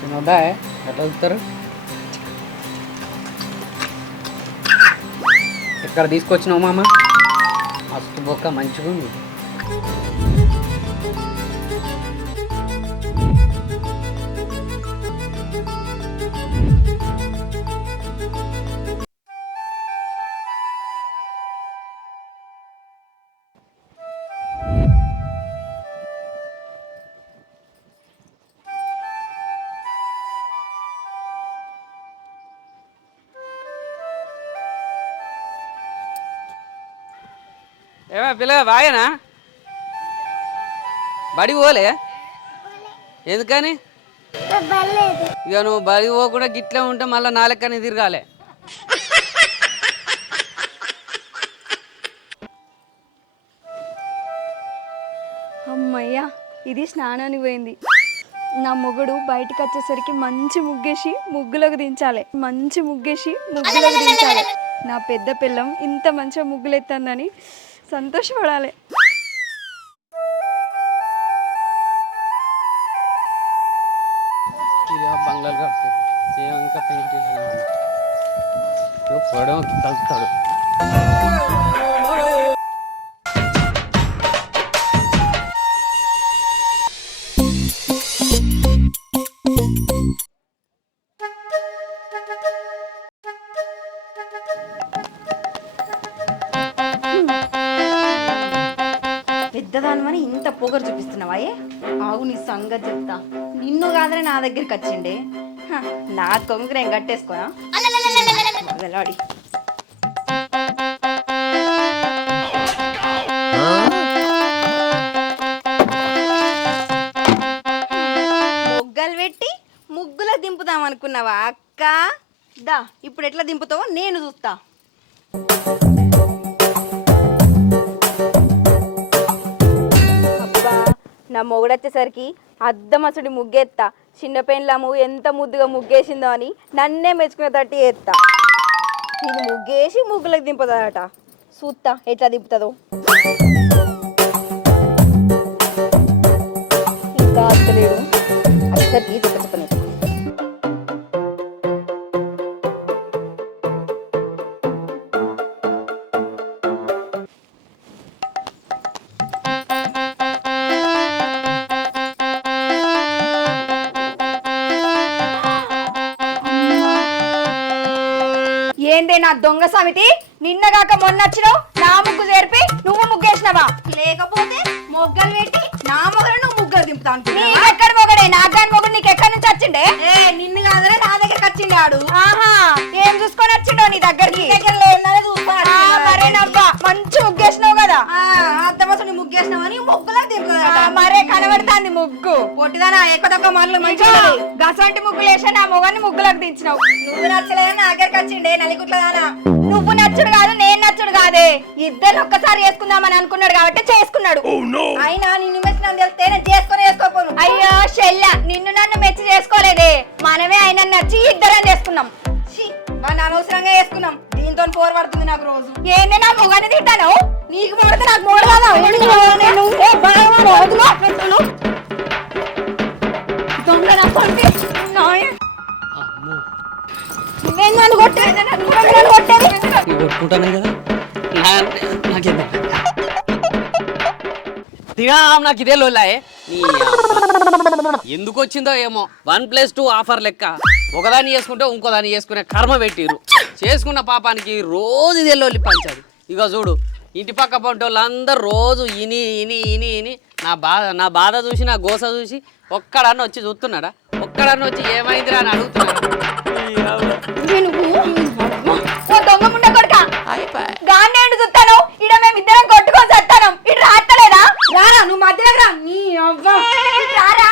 తినొద్దా ఎట్లా చూస్తారు ఎక్కడ తీసుకొచ్చినావు మామ మస్తు బొక్క మంచిగా ఉంది ఏమా పిల్లగా బాగేనా బడి పోలే ఎందుకని ఇక నువ్వు బడి పోకుండా గిట్లే ఉంటే మళ్ళీ నాలుకని తిరగాలి అమ్మయ్యా ఇది స్నానానికి పోయింది నా మొగుడు బయటకు వచ్చేసరికి మంచి ముగ్గేసి ముగ్గులకు దించాలి నా పెద్ద పిల్లం ఇంత మంచిగా ముగ్గులు ఎత్తందని సంతోషపడాలి బంగ్లాలు కడుతుంది ఇంకా పెయింట్ పొడవ కలుపుతాడు పెద్దదానివని ఇంత పొగరు చూపిస్తున్నావా ఆవు నీ సంగతి చెప్తా నిన్ను కాదని నా దగ్గరికి వచ్చిండే నా కొంగు నేను కట్టేసుకోనా వెలాడి మొగ్గలు పెట్టి ముగ్గులో దింపుదాం అనుకున్నావా అక్క దా ఇప్పుడు ఎట్లా దింపుతావో నేను చూస్తా నా మొగుడు వచ్చేసరికి అద్దమసుడి ముగ్గేస్తా చిన్న పెండ్లాము ఎంత ముద్దుగా ముగ్గేసిందో అని నన్నే మెచ్చుకునేటట్టు వేస్తా నేను ముగ్గేసి ముగ్గులకు దింపుతాడట చూస్తా ఎట్లా దింపుతుందో ఇంకా అత్తలేడు అచ్చరికి చెప్పని ఏందే నా దొంగ సమితి నిన్నగాక మొన్న వచ్చినావు నా ముగ్గు చేర్పి నువ్వు ముగ్గేసినవా లేకపోతే మొగ్గలు పెట్టి నా మొగలు నువ్వు ముగ్గులు దింపుతాను ఎక్కడ మొగడే నా గాని మొగుడు నీకు ఎక్కడి నుంచి వచ్చిండే నిన్ను కాదనే నా దగ్గరికి వచ్చిండే ఆడు ఆహా ఏం చూసుకొని వచ్చిండో నీ దగ్గరికి మరేనబ్బా మంచి ముగ్గేసినావు కదా అద్దమసలు ముగ్గేసినావని ముగ్గులా దింపుతా మరే కనబడుతుంది ముగ్గు పొట్టిదానా ఎక్కువ తక్కువ మళ్ళీ మంచిగా గసంటి ముగ్గులు వేసా నా మొగని ముగ్గులకు దించినావు నువ్వు నచ్చలేదని నా దగ్గరికి వచ్చిండే నలిగుట్లదానా నువ్వు నచ్చుడు కాదు నేను నచ్చుడు కాదే ఇద్దరు ఒక్కసారి చేసుకుందామని అనుకున్నాడు కాబట్టి చేసుకున్నాడు అయినా నిన్ను మెచ్చిన తెలిస్తే నేను చేసుకొని వేసుకోపోను అయ్యో షెల్ల నిన్ను నన్ను మెచ్చి చేసుకోలేదే మనమే ఆయన నచ్చి ఇద్దరం చేసుకున్నాం మన అనవసరంగా వేసుకున్నాం దీంతో పోరు పడుతుంది నాకు రోజు ఏంటి నా మొగాన్ని తింటాను నీకు పడితే నాకు మూడు కాదా నువ్వేం కొట్టుకుంటానే కదా తినా నాకు ఇదే లోలాయే ఎందుకు వచ్చిందో ఏమో 1+2 ఆఫర్ లెక్క ఒకదాన్ని చేసుకుంటే ఇంకోదాన్ని చేసుకునే కర్మ పెట్టిరు చేసుకున్న పాపానికి రోజు ఇదే లోలి పంచాది ఇక చూడు ఇంటి పక్క పంట వాళ్ళందరూ రోజు ఇని ఇని ఇని ఇని నా బాధ చూసి నా గోస చూసి ఒక్కడన్నా వచ్చి చూస్తున్నాడా ఒక్కడన్నా వచ్చి ఏమైందిరా అని అడుగుతున్నాడు గాండేండు చూస్తాను ఇడ మేము ఇద్దరం కొట్టుకొని చస్తాను ఇటు రాస్తలేదా రారా నువ్వు మధ్యలో రా నీ అవ్వ రారా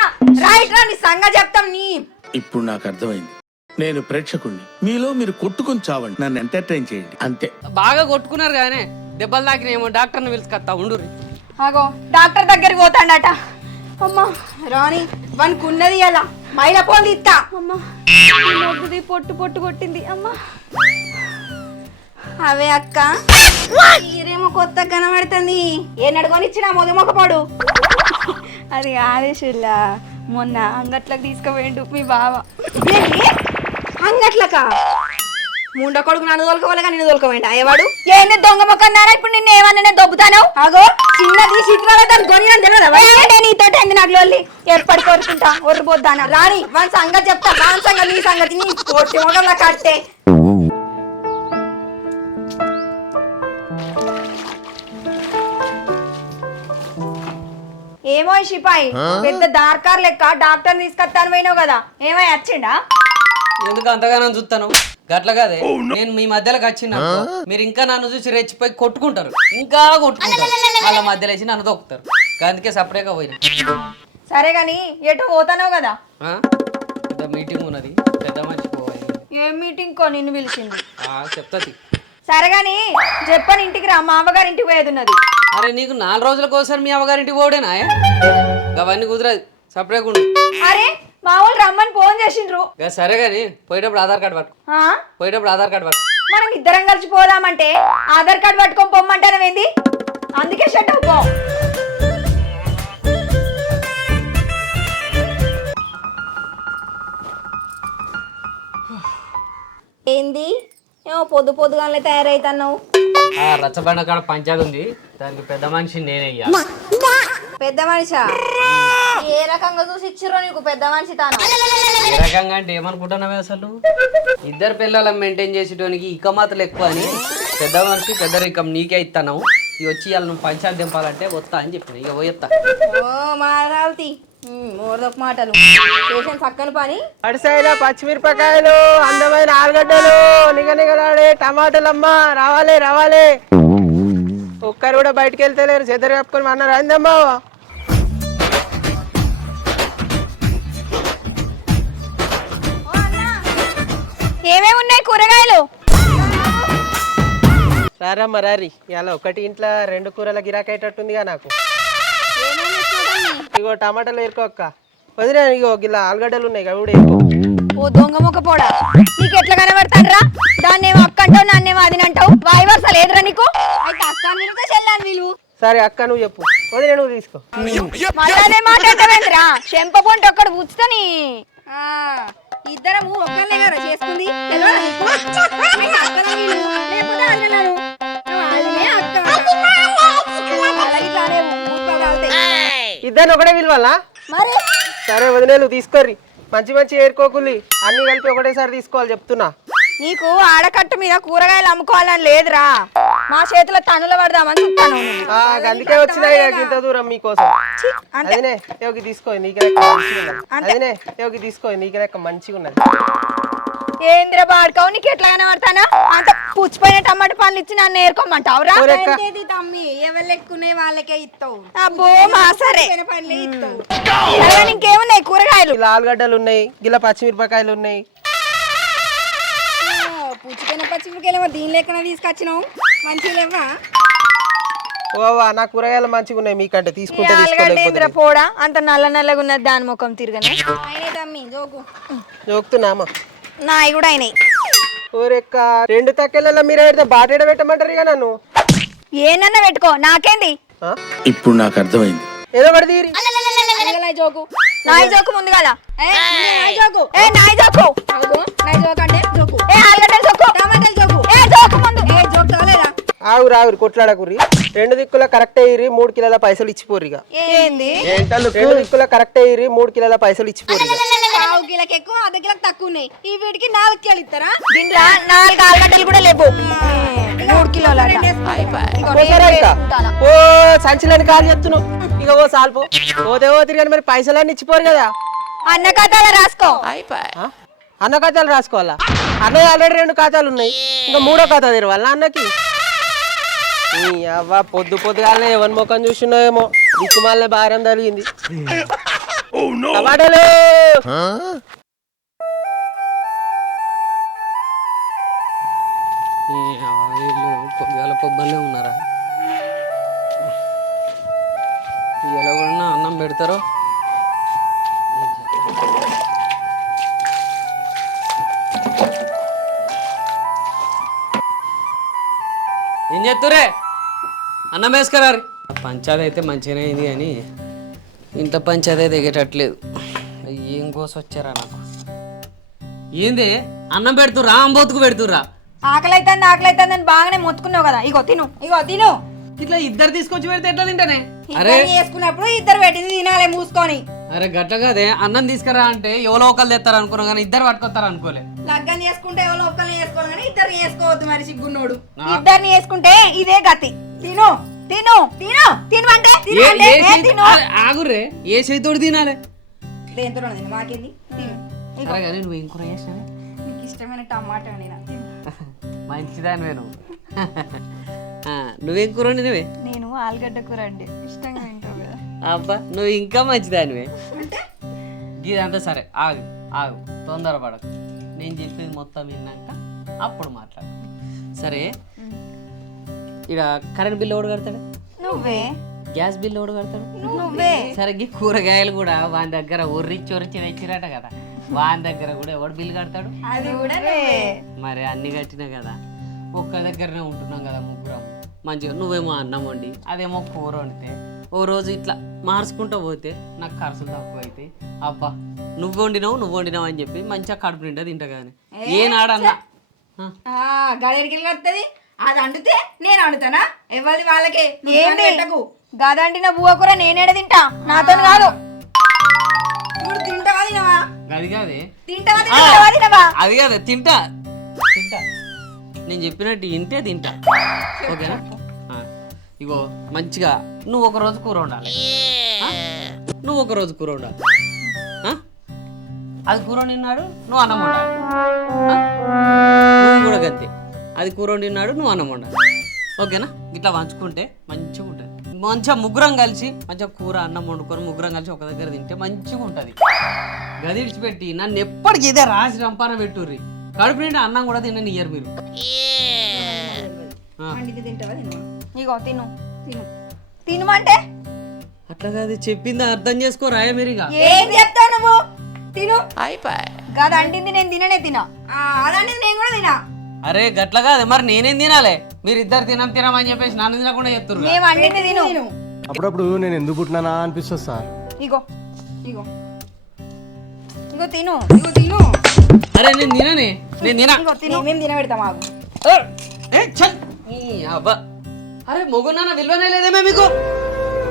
రా నీ సంగతి చెప్తాం నీ ఇప్పుడు నాకు అర్థమైంది నేను ప్రేక్షకుణ్ణి మీలో మీరు కొట్టుకొని చావండి నన్ను ఎంటర్టైన్ చేయండి అంతే బాగా కొట్టుకున్నారు కానీ దెబ్బలు తాకినేమో డాక్టర్ని పిలుచుకొస్తా ఉండు అగో డాక్టర్ దగ్గరికి పోతాడట అమ్మా రాణి వనుకున్నది అలా మైల పోంది ఇస్తా అమ్మా మొగ్గుది పొట్టు పొట్టు కొట్టింది అమ్మా అవే అక్క మీరేమో కొత్త కనబడుతుంది ఏ నడుకొని ఇచ్చిన మొగమొకపోడు అది ఆదేశుల్లా మొన్న అంగట్లోకి తీసుకుపోయిండు మీ బావ. అంగట్లకా ముండ కొడుకు నన్ను తోలుకోవాలిగా నిన్ను తోలుకోవేంటి అయ్యవాడు ఏంది దొంగ మొక్కన్నారా ఇప్పుడు నిన్ను ఏమన్నా నేను దొబ్బుతాను అగో చిన్నది చిత్రాల దాని గొని తెలియదు నీతో ఏంది నాకు లోల్లి ఎప్పటి కోరుకుంటా ఒర్రిపోద్దానా రాని వాని సంగతి చెప్తా వాని సంగతి నీ సంగతి నీ పొట్టి మొగంలా కట్టే ఏమో షిపాయి పెద్ద దార్కార్ లెక్క డాక్టర్ తీసుకొస్తాను పోయినావు కదా ఏమై వచ్చిండా ఎందుకు అంతగానో చూస్తాను గట్ల కాదే నేను మీ మధ్యలోకి వచ్చిన మీరు ఇంకా నన్ను చూసి రెచ్చిపోయి కొట్టుకుంటారు ఇంకా కొట్టుకుంటారు వాళ్ళ మధ్యలో వేసి నన్ను తొక్కుతారు అందుకే సపరేట్గా పోయినా సరే గాని ఎటు పోతానో కదా పెద్ద మీటింగ్ ఉన్నది పెద్ద మనిషి పోవాలి ఏం మీటింగ్ కో నిన్ను పిలిచింది చెప్తాది సరే గాని చెప్పని ఇంటికి రా మా అమ్మగారి ఇంటికి పోయేది ఉన్నది అరే నీకు 4 రోజులకు ఒకసారి మీ అమ్మగారింటికి పోడేనా అవన్నీ కుదరదు సపరేట్గా ఉండు అరే మా వాళ్ళు రమ్మని ఫోన్ చేసిండ్రు సరే కానీ పోయేటప్పుడు ఆధార్ కార్డు పట్టుకో పోయేటప్పుడు ఆధార్ కార్డు పట్టుకో మనం ఇద్దరం కలిసి పోదామంటే ఆధార్ కార్డు పట్టుకొని పొమ్మంటాను ఏంది అందుకే షట్ అవుపో ఏంది ఏమో పొద్దు పొద్దుగానే తయారైతున్నావు రచ్చబండ కాడ పంచాయతీ ఉంది దానికి పెద్ద మనిషి నేనే ఇయ్య పెద్ద మనిషా ఏ రకంగా చూసి ఇచ్చిర్రో నీకు పెద్ద మనిషి తాను ఏ రకంగా అంటే ఏమనుకుంటున్నావే అసలు ఇద్దరు పిల్లలను మెయింటైన్ చేసేటోనికి ఇక మాత్రం ఎక్కువ అని పెద్ద మనిషి పెద్ద రికం నీకే ఇస్తాను ఇవి వచ్చి వాళ్ళు నువ్వు పంచాయతీ దింపాలంటే వస్తా అని చెప్పిన ఇక పోయేస్తా ఓ మారాల్తి మోరదొక మాటలు చేసిన చక్కని పని అడిసైన పచ్చిమిరపకాయలు అందమైన ఆలుగడ్డలు నిగనిగలాడే టమాటాలమ్మా రావాలి రావాలి ఒక్కరు కూడా బయటకు వెళ్తలేరు చెద్దరు కప్పుకొని అన్నారు అయిందమ్మా ఏమేమి ఉన్నాయి కూరగాయలు రారమ్మ రారి ఇలా ఒకటి ఇంట్లో 2 కూరల గిరాకయ్యేటట్టుందిగా నాకు ఇగో టమాటాలు ఏరుకోక్క వదిలే ఇగో గిలా ఆలుగడ్డలు ఉన్నాయి అవి కూడా ఏరుకో ఓ దొంగ మొక్క పోడా నీకు ఎట్లా కనబడతాడ్రా దాన్ని ఏమో అక్క అంటావు నన్నేమో అది అంటావు వాయి వరుస లేదురా నీకు అయితే అక్క నిలుతా చెల్లాను వీళ్ళు సరే అక్క నువ్వు చెప్పు వదిలే నువ్వు తీసుకో మళ్ళీ మాట్లాడతావేంద్రా చెంప పొంటి ఒక్కడు పుచ్చుతని ఇద్దరము ఒక్కళ్ళే కదా చేసుకుంది తెలియదా నీకు? అయితే అక్కలా వీళ్ళు, లేకపోతే అన్నలారు. వాళ్ళనే అక్క. అలా ఇట్లా అనేవు, ముక్కలు కాలుతాయి. ఇద్దరు ఒకటే విలువలా మరి సరే వదిలేలు తీసుకోర్రి మంచి మంచి ఏరుకోకుల్లి అన్ని కలిపి ఒకటేసారి తీసుకోవాలి చెప్తున్నా నీకు ఆడకట్టు మీద కూరగాయలు అమ్ముకోవాలని లేదురా మా చేతిలో తనుల పడదామని చెప్తాను అందుకే వచ్చినా ఇంత దూరం మీకోసం అదినే యోగి తీసుకో నీకు అదినే యోగి తీసుకో నీకు మంచిగా ఉన్నది ఏంద్ర బాడుకోవు నీకు ఎట్లా కనబడతానా అంత పుచ్చిపోయిన టమాటా పండ్లు ఇచ్చి నన్ను ఏరుకోమంటావురా తమ్మి ఎవరు ఎక్కునే వాళ్ళకే ఇస్తావు అబ్బో మా సరే ఇంకేమున్నాయి కూరగాయలు ఇలా ఆలుగడ్డలు ఉన్నాయి గిలా పచ్చిమిరపకాయలు ఉన్నాయి పుచ్చిపోయిన పచ్చిమిరపకాయలు దీని లెక్కన తీసుకొచ్చినావు మంచిగా లేవా ఓవా నా కూరగాయలు మంచిగా ఉన్నాయి మీకంటే తీసుకుంటే తీసుకోలేకపోతే పోడా అంత నల్ల నల్లగా ఉన్నది దాని ముఖం తిరగనే తమ్మి జోకు జోకుతున్నామా నాయి కూడా అయినాయి ఊరెక్క 2 తక్కెళ్ళలో మీరు అయితే బాటేడ పెట్టమంటారు ఇక నన్ను ఏనన్నా పెట్టుకో నాకేంది ఇప్పుడు నాకు అర్థమైంది ఏదో ఒకటి తీరి జోకు నాయి జోకు ముందు కదా నాయి జోకు నాయి జోకు అంటే జోకు ఆలుగడ్డల జోకు టమాటాల జోకు జోకు ముందు జోకు తోలేదా ఆగురు ఆగురు కొట్లాడకుర్రి 2 దిక్కుల కరెక్ట్ అయ్యి 3 కిలోల పైసలు ఇచ్చిపోర్రు ఇక ఏంది 2 దిక్కుల కరెక్ట్ అయ్యి 3 కిలోల పైసలు ఇచ్చిపోర్రు పావు కిలోకి ఎక్కువ అర్ధ కిలోకి తక్కువ ఉన్నాయి ఈ వీటికి 4 కిలోలు ఇస్తారా దీంట్లో 4 ఆలుగడ్డలు కూడా లేవు 3 కిలోలు ఓ సంచులని కాలు చెప్తున్నావు ఇక ఓ సాల్పో పోతే పోతే కానీ మరి పైసలన్నీ ఇచ్చిపోరు కదా అన్న ఖాతాలో రాసుకో అన్న ఖాతాలు రాసుకోవాలా అన్నయ్య ఆల్రెడీ 2 ఖాతాలు ఉన్నాయి ఇంకా 3వ ఖాతా తెరవాలా అన్నకి అవ్వ పొద్దు పొద్దుగానే ఎవరి ముఖం చూసినాయేమో దిక్కుమాలనే భారం తగిలింది టమాటాలు వీళ్ళు పొద్దుగాల పొద్దున్నే ఉన్నారా ఎలా కూడా అన్నం పెడతారో ఏం చేస్తురే అన్నం వేసుకురారు పంచాయతీ అయితే మంచిగానే అయింది కానీ ఇంట్లో పంచాయతీ దిగేటట్లేదు గోస వచ్చారా నాకు. ఏంది అన్నం పెడుతురా అంబోతుకు పెడుతురా? ఆకలి అవుతుంది అని బాగానే మొత్తుకున్నావు కదా, ఇగో తిను. ఇట్లా ఇద్దరు తీసుకొచ్చి పెడితే ఎట్లా తింటానే? అరే ఇద్దరు చేసుకున్నప్పుడు ఇద్దరు పెట్టింది తినాలే మూసుకొని. అరే గట్ల కాదే, అన్నం తీసుకురా అంటే ఎవరో ఒకళ్ళు తెస్తారు అనుకున్నా కానీ ఇద్దరు పట్టుకొస్తారు అనుకోలే. లగ్గం చేసుకుంటే ఎవరో ఒక్కరిని చేసుకోవాలి కానీ ఇద్దరు చేసుకోవద్దు మరి సిగ్గున్నోడు. ఇద్దరిని చేసుకుంటే ఇదే గతి. తినమంటే తిను. ఆగురే, ఏ చేతితోటి తినాలి? దేంతో మాకేంది తిను. అరే కానీ నువ్వు ఏం కూర చేసినావే? నీకు ఇష్టమైన టమాటా వండినా. మంచిదానివే నువ్వు. నువ్వేం కూర వండినవే? నేను ఆలుగడ్డ కూర అండి ఇష్టంగా తింటావు కదా. అబ్బా నువ్వు ఇంకా మంచిదానివే. ఇదంతా సరే, ఆగు ఆగు, తొందరపడకు. నేను చెప్పేది మొత్తం విన్నాక అప్పుడు మాట్లాడు. సరే, ఇక్కడ కరెంట్ బిల్లు ఎవడు కడతాడు? నువ్వే. గ్యాస్ బిల్లు ఎవడు కడతాడు? నువ్వే. సరే, ఈ కూరగాయలు కూడా వాని దగ్గర ఒర్రిచ్చి తెచ్చిరట కదా, వాని దగ్గర కూడా ఎవడు బిల్లు కడతాడు? అది కూడా నువ్వే. మరి అన్ని కట్టినా కదా, ఒక్క దగ్గరనే ఉంటున్నాం కదా ముగ్గురం. మంచిగా నువ్వేమో అన్నం వండి, అదేమో కూర వండితే ఓ రోజు ఇట్లా మార్చుకుంటూ పోతే నాకు ఖర్చులు తక్కువ అయితే, అబ్బా నువ్వు వండినావు అని చెప్పి మంచిగా కడుపు నిండా తింటా కానీ ఏనాడన్నా గడేడికి వస్తుంది. అది అండితే నేను అండుతానా? ఎవరిది వాళ్ళకే. గదండి నా బువ్వ కూర నేనేడ తింటా, నాతో కాదు. ఇప్పుడు తింటావా తినవా? అది కాదే, తింటావా అది కాదే, తింటా. నేను చెప్పినట్టు ఇంటే తింటా, ఓకేనా? ఇగో మంచిగా నువ్వు ఒక రోజు కూర ఉండాలి, నువ్వు ఒక రోజు కూర ఉండాలి. అది కూర వండినాడు నువ్వు అన్నం వండాలి. నువ్వు కూడా గంతే, అది కూర వండినాడు నువ్వు అన్నం వండాలి, ఓకేనా? ఇట్లా పంచుకుంటే మంచిగా ఉంటుంది. మంచిగా ముగ్గురం కలిసి మంచిగా కూర అన్నం వండుకొని ముగ్గురం కలిసి ఒక దగ్గర తింటే మంచిగా ఉంటుంది. గది విడిచిపెట్టి నన్ను ఎప్పటికి ఇదే రాసి రంపాన పెట్టుర్రి. కడుపు నిండా అన్నం కూడా తిననియ్యరు మీరు. ఇగో తినమంటే అట్లా కాదు, చెప్పింది అర్థం చేసుకో రాయ మీరిగా. ఏం చెప్తావు నువ్వు? తిను. గదండింది నేను తినా. అదండి నేను కూడా తినా. అరే గట్ల కాదు, మరి నేనేం తినాలి? మీరు ఇద్దరు తినమని చెప్పేసి నన్ను తినకుండా చెప్తున్నారు. మేము అండింది తిను. అప్పుడప్పుడు నేను ఎందుకు పుట్టినానా అనిపిస్తుంది సార్. ఇగో తిను. అరే నేను తిననే, నేను తినా. మేము తినబెడతాం ఆగు. అబ్బా, అరే మొగున్నాన విలువనే లేదేమే మీకు?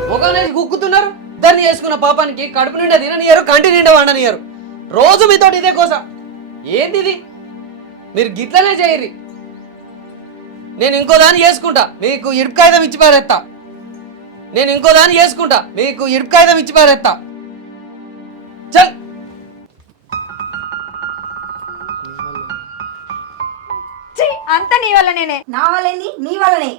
మొగనేసి గుక్కుతున్నారు. దాన్ని చేసుకున్న పాపానికి కడుపు నిండా తిననియరు, కంటి నిండా వండనియరు. రోజు మీతో ఇదే కోస. ఏంది ఇది? మీరు గిట్లనే చేయరి. నేను ఇంకో దాన్ని చేసుకుంటా, మీకు ఇడుపు కాగితం ఇచ్చి పారేస్తా. చల్. అంతా నీ వల్ల నేనే. నా వల్లేంది? నీ వల్లనే.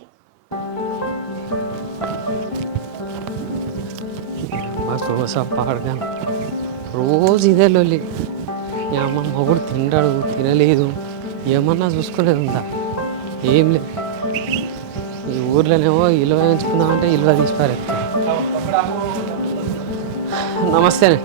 రోజు ఇదే లొల్లి. అమ్మ మొగుడు తింటాడు, తినలేదు, ఏమన్నా చూసుకోలేదు ఉందా? ఏం లేదు. ఈ ఊర్లోనేమో ఇల్వ ఎంచుకుందామంటే ఇల్వ తీసిపారే. నమస్తేనే.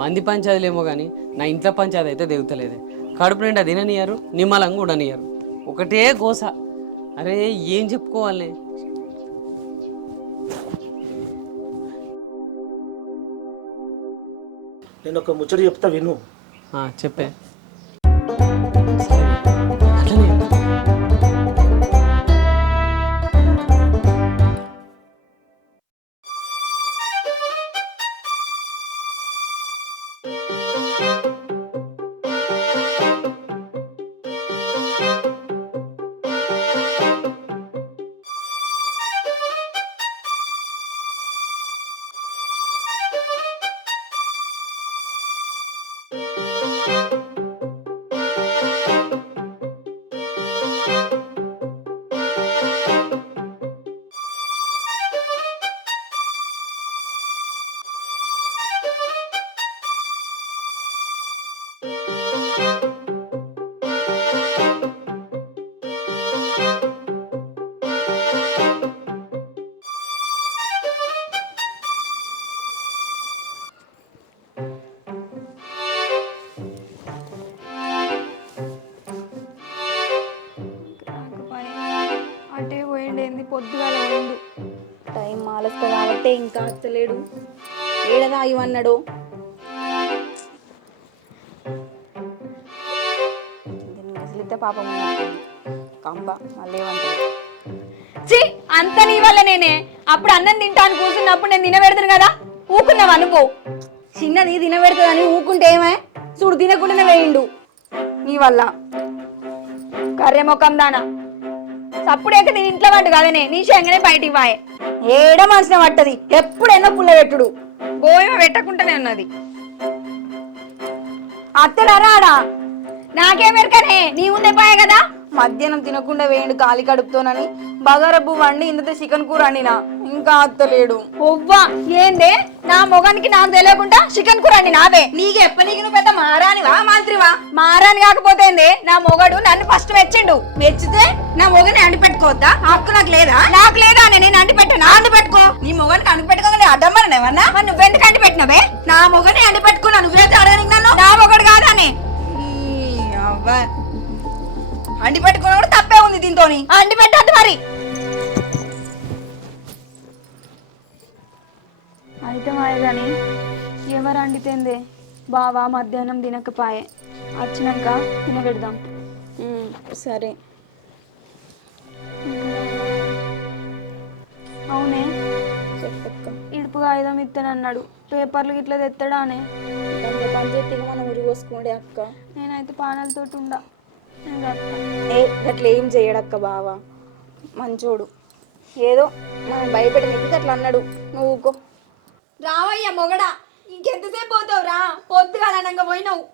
మంది పంచాయతీలేమో కానీ నా ఇంట్లో పంచాయతీ అయితే దిగుతలేదే. కడుపు నిండా తిననియరు, నిమ్మలంగా ఉండనియరు. ఒకటే గోస. అరే ఏం చెప్పుకోవాలి? నేను ఒక ముచ్చట చెప్తా విను. చెప్పే. పాలస్క కాబట్టి ఇంకా అత్తలేడు ఏడదా ఇవన్నాడు దీన్ని అసలితే పాపం కంప మళ్ళీ ఏమంటాడు చి అంత నీ వల్ల నేనే అప్పుడు అన్నం తింటాను కూర్చున్నప్పుడు నేను తినబెడతాను కదా ఊకున్నావు అనుకో చిన్నది తినబెడుతుందని ఊకుంటే ఏమే చూడు తినకుండానే వేయిండు నీ వల్ల కర్రె ముఖం దానా సప్పుడేక దీని ఇంట్లో పట్టు కదనే నీ శంగనే బయటికి వాయే ఏడ మనసున పట్టది ఎప్పుడైనా పుల్ల పెట్టుడు గోయమ పెట్టకుండానే ఉన్నది అత్తడారాడా నాకేమెరకనే నీ ఉందే పాయ కదా మధ్యాహ్నం తినకుండా వేయండి కాలి కడుపుతోనని బగారబ్బు వండి ఇంత చికెన్ కూర వండినా ఇంకా అత్తలేడు ఒవ్వా ఏందే నా మొగానికి నాకు తెలియకుండా చికెన్ కూర వండి నావే నీకు ఎప్పనీకి నువ్వు పెద్ద మారానివా మంత్రివా మారాని కాకపోతే నా మొగడు నన్ను ఫస్ట్ మెచ్చిండు మెచ్చితే నా మొగని అండి పెట్టుకోవద్దా హక్కు నాకు లేదా నేను అండి పెట్టాను అండి పెట్టుకో నీ మొగనికి అండి పెట్టుకోగానే అడ్డమ్మని ఏమన్నా మరి నువ్వెందుకు అండి పెట్టినవే నా మొగని అండి పెట్టుకున్నా నువ్వేతే అడగనికి నన్ను నా మొగడు కాదానే అవ్వా అండి పెట్టుకున్నప్పుడు తప్పే ఉంది దీంతో అండి పెట్టద్దు మరి అయితే మాయ కానీ ఎవరు అండితేందే బావా మధ్యాహ్నం తినకపాయే వచ్చినాక తినబెడదాం సరే అవునే చెప్పక్క ఇడుపు కాగితం ఇస్తానన్నాడు పేపర్లు ఇట్లా తెస్తాడానే పంచాయతీగా మనం ఉరి పోసుకుండే అక్క నేనైతే పానాలతోటి ఉండా అట్లా ఏం చేయడక్క బావా మంచోడు ఏదో మనం భయపెట్టి అట్లా అన్నాడు నువ్వు ఊకో రావయ్యా మొగడా ఇంకెంతసేపు పోతావు రా పొద్దుగా అనంగా పోయినావు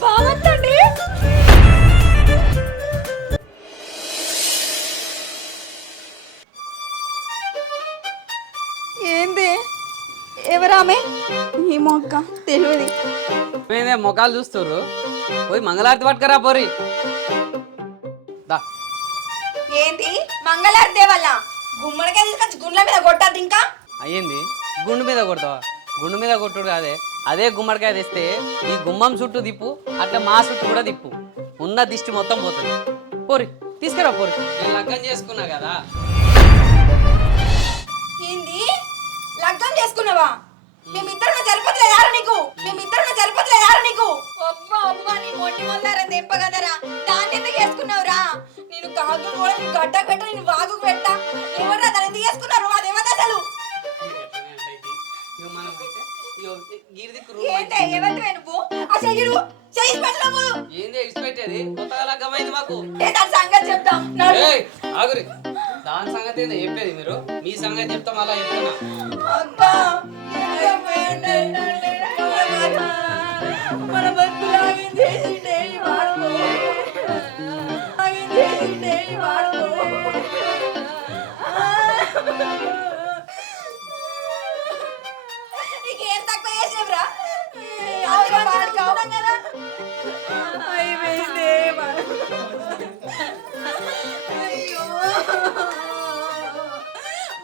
బాగుందండి ఏంది ఎవరామె ఏమో అక్క తెలియదు మేమే మొఖాలు చూస్తుర్రు పోయి మంగళారతి పట్టుకరా పోరి దా ఏంటి మంగళారతి వల్ల గుమ్మడికాయ తీసుకొచ్చి గుండ్ల మీద కొట్టాలి ఇంకా అయ్యింది గుండు మీద కొడతావా గుండు మీద కొట్టుడు కాదే అదే గుమ్మడికాయ తెస్తే ఈ గుమ్మం చుట్టూ తిప్పు అట్లా మా చుట్టూ కూడా తిప్పు ఉన్న దిష్టి మొత్తం పోతుంది పోరి తీసుకురా పోరి నేను లగ్గం చేసుకున్నా కదా ఏంది లగ్గం చేసుకున్నావా మేమిద్దరం సరిపోతలేదారా నీకు అబ్బా అబ్బా నీ మొండి మొందారం తెంపగదరా దాన్ని ఎందుకు చేసుకున్నావురా నేను కాదు కూడా నీ గడ్డకు పెట్ట నేను వాగుకు పెట్టా ఎవరా దాన్ని ఎందుకు చేసుకున్నారు అదేమది అసలు ఏంటి ఎవరివే నువ్వు అసలు చేసి పెట్టలేము ఏంది ఇష్టపెట్టేది కొత్తగా లగ్గమైంది మాకు దాని సంగతి చెప్తాం ఆగురి దాని సంగతి ఏందో చెప్పేది మీరు మీ సంగతి చెప్తాం అలా చెప్తున్నా అబ్బా మన బతుకులు ఆగిన చేసిండే వాడుకో ఆగిన చేసిండే వాడుకో నీకేం తక్కువ చేసేవరా కదా అయిపోయిందే అయ్యో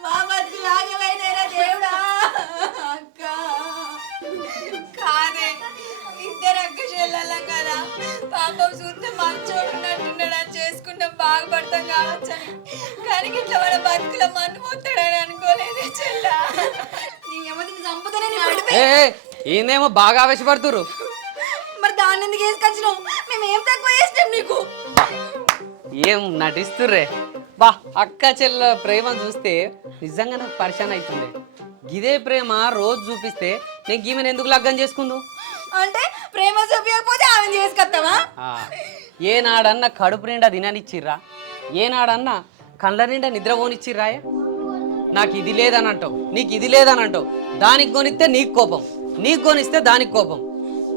మా బతుకులు ఆగమైనా దేవుడా అక్క కాదే ఇద్దరు అక్క చెల్లెళ్ళం కదా పాపం చూస్తే మంచోడు ఉన్నట్టున్నాడని చేసుకుంటాం బాగుపడతాం కావచ్చని కానీ ఇట్లా మన బతుకుల మన్ను పోతాడని అనుకోలేదే చెల్ల నీ ఎవరిని చంపుతానే ఏందేమో బాగా ఆవేశపడుతురు మరి దాన్ని ఎందుకు వేసుకొచ్చినావు మేము ఏం తక్కువ చేసినాం నీకు ఏం నటిస్తుర్రే బా అక్క చెల్ల ప్రేమ చూస్తే నిజంగా నాకు పరిశాన్ అవుతుంది గిదే ప్రేమ రోజు చూపిస్తే నేను గీమెను ఎందుకు లగ్గం చేసుకుందు అంటే ప్రేమ చూపించకపోతే ఆమె చేసుకొస్తావా ఏనాడన్నా కడుపు నిండా తిననిచ్చిర్రా ఏనాడన్నా కళ్ళ నిండా నిద్ర పోనిచ్చిర్రాయ నాకు ఇది లేదని అంటావు నీకు ఇది లేదని అంటావు దానికి కొనిస్తే నీకు కోపం నీకు కొనిస్తే దానికి కోపం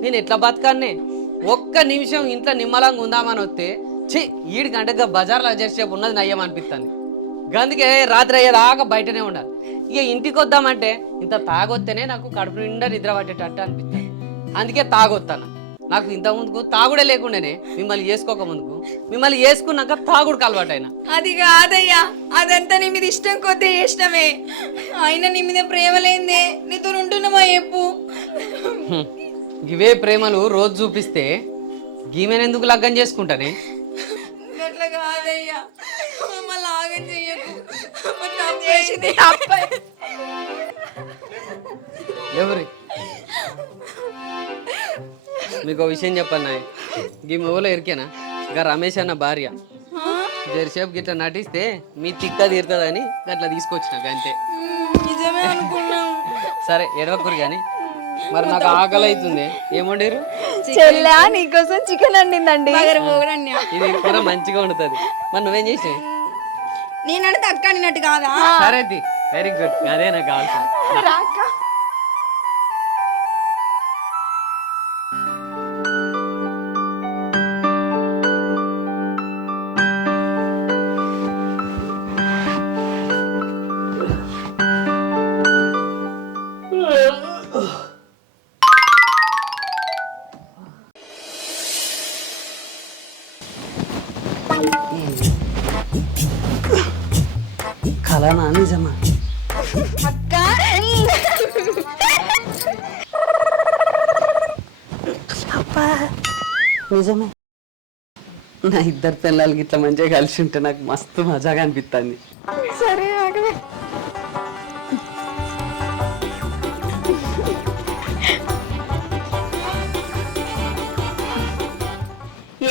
నేను ఎట్లా బతకాన్నే ఒక్క నిమిషం ఇంట్లో నిమ్మలంగా ఉందామని వస్తే ఈడి గంటగా బజార్లో చేసేపు ఉన్నది నయ్యం అనిపిస్తుంది అందుకే రాత్రి అయ్యేదాకా బయటనే ఉండాలి ఇక ఇంటికి వద్దామంటే ఇంత తాగొత్తేనే నాకు కడుపు నిండా నిద్ర పట్టేటట్టు అనిపిస్తుంది అందుకే తాగొత్తాను నాకు ఇంత ముందుకు తాగుడే లేకుండానే మిమ్మల్ని చేసుకోక ముందుకు మిమ్మల్ని చేసుకున్నాక తాగుడుకు అలవాటైనా అది కాదయ్యా అదంతా నీ మీద ఇష్టం కొద్ది ఇష్టమే అయినా నీ మీద ప్రేమ లేదే నీతో ఉంటున్నామా చెప్పు ఇవే ప్రేమలు రోజు చూపిస్తే గీమెనెందుకు లగ్గం చేసుకుంటానే? అట్లా కాదయ్యా, మమ్మల్ని ఆగం చెయ్యకు. తప్పు చేసింది తప్పే. ఎవరి మీకు ఒక విషయం చెప్పాను నాయ్, గీ మొగలో ఎరికేనా ఇక రమేష్ అన్న భార్య. జెర్సేపు గిట్లా నటిస్తే మీ తిక్క తీరుతుందని అట్లా తీసుకొచ్చిన అంతే. నిజమే అనుకున్నాం. సరే ఎడవకూరు కానీ మరి నాకు ఆకలి అవుతుంది. ఏమండిరు? చెల్లా నీకోసం చికెన్ వండిందండి. ఇది కూర మంచిగా వండుతుంది. మరి నువ్వేం చేసినావు? నేనంటే తక్క అన్నట్టు కాదా? సరే వెరీ గుడ్, అదే నాకు కావాల్సింది. కలనా నిజమా? అక్క నిజమే. నా ఇద్దరు పిల్లలకి ఇట్లా మంచిగా కలిసి ఉంటే నాకు మస్తు మజాగా అనిపిస్తుంది. సరే ఆగవే.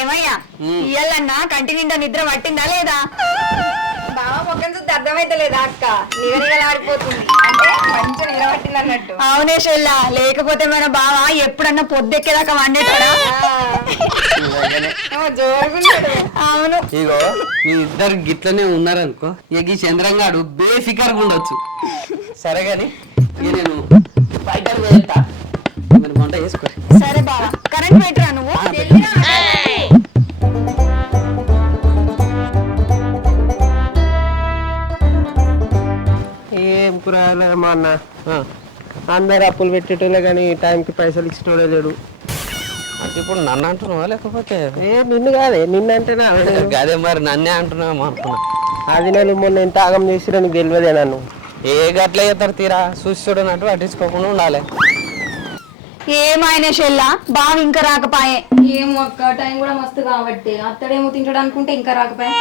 ఏమయ్యా ఇయ్యాలన్నా కంటి నిండా నిద్ర పట్టిందా లేదా? బావ ముఖం చూస్తే అర్థమైతే లేదా అక్క? నిగనిగలాడిపోతుంది అంటే మంచిగా నిద్ర పట్టింది అన్నట్టు. అవునే షెల్లా, లేకపోతే మన బావ ఎప్పుడన్నా పొద్దెక్కేదాకా వండేటాడా? జోరుగున్నాడు. అవును. ఇగో మీ ఇద్దరు గిట్లనే ఉన్నారనుకో, ఇక ఈ చంద్రంగాడు బేఫికర్గా ఉండొచ్చు. సరే కానీ ఇక నేను బయట వెళ్తా, మరి వంట చేసుకో. సరే బావ, కరెంట్ పెట్టరా నువ్వు. ఏం కూరగాయలు మా అన్న అందరు అప్పులు పెట్టేటోళ్ళే కానీ టైంకి పైసలు ఇచ్చేటోడే లేడు. అంటే ఇప్పుడు నన్ను అంటున్నావా లేకపోతే? నిన్ను కాదే, నిన్నంటేనా? అదే మరి నన్నే అంటున్నావు అనుకున్నా. అది నేను మొన్న ఎంత ఆగం చేసిరా నీకు తెలియదే నన్ను. ఏ గట్ల చేస్తారు తీరా, చూసి చూడనట్టు పట్టించుకోకుండా ఉండాలి. ఏమైనా షెల్లా, బావ ఇంకా రాకపాయే. ఏమో అక్క, టైం కూడా మస్తు కాబట్టి అత్తడేమో తింటాడు అనుకుంటే ఇంకా రాకపాయే.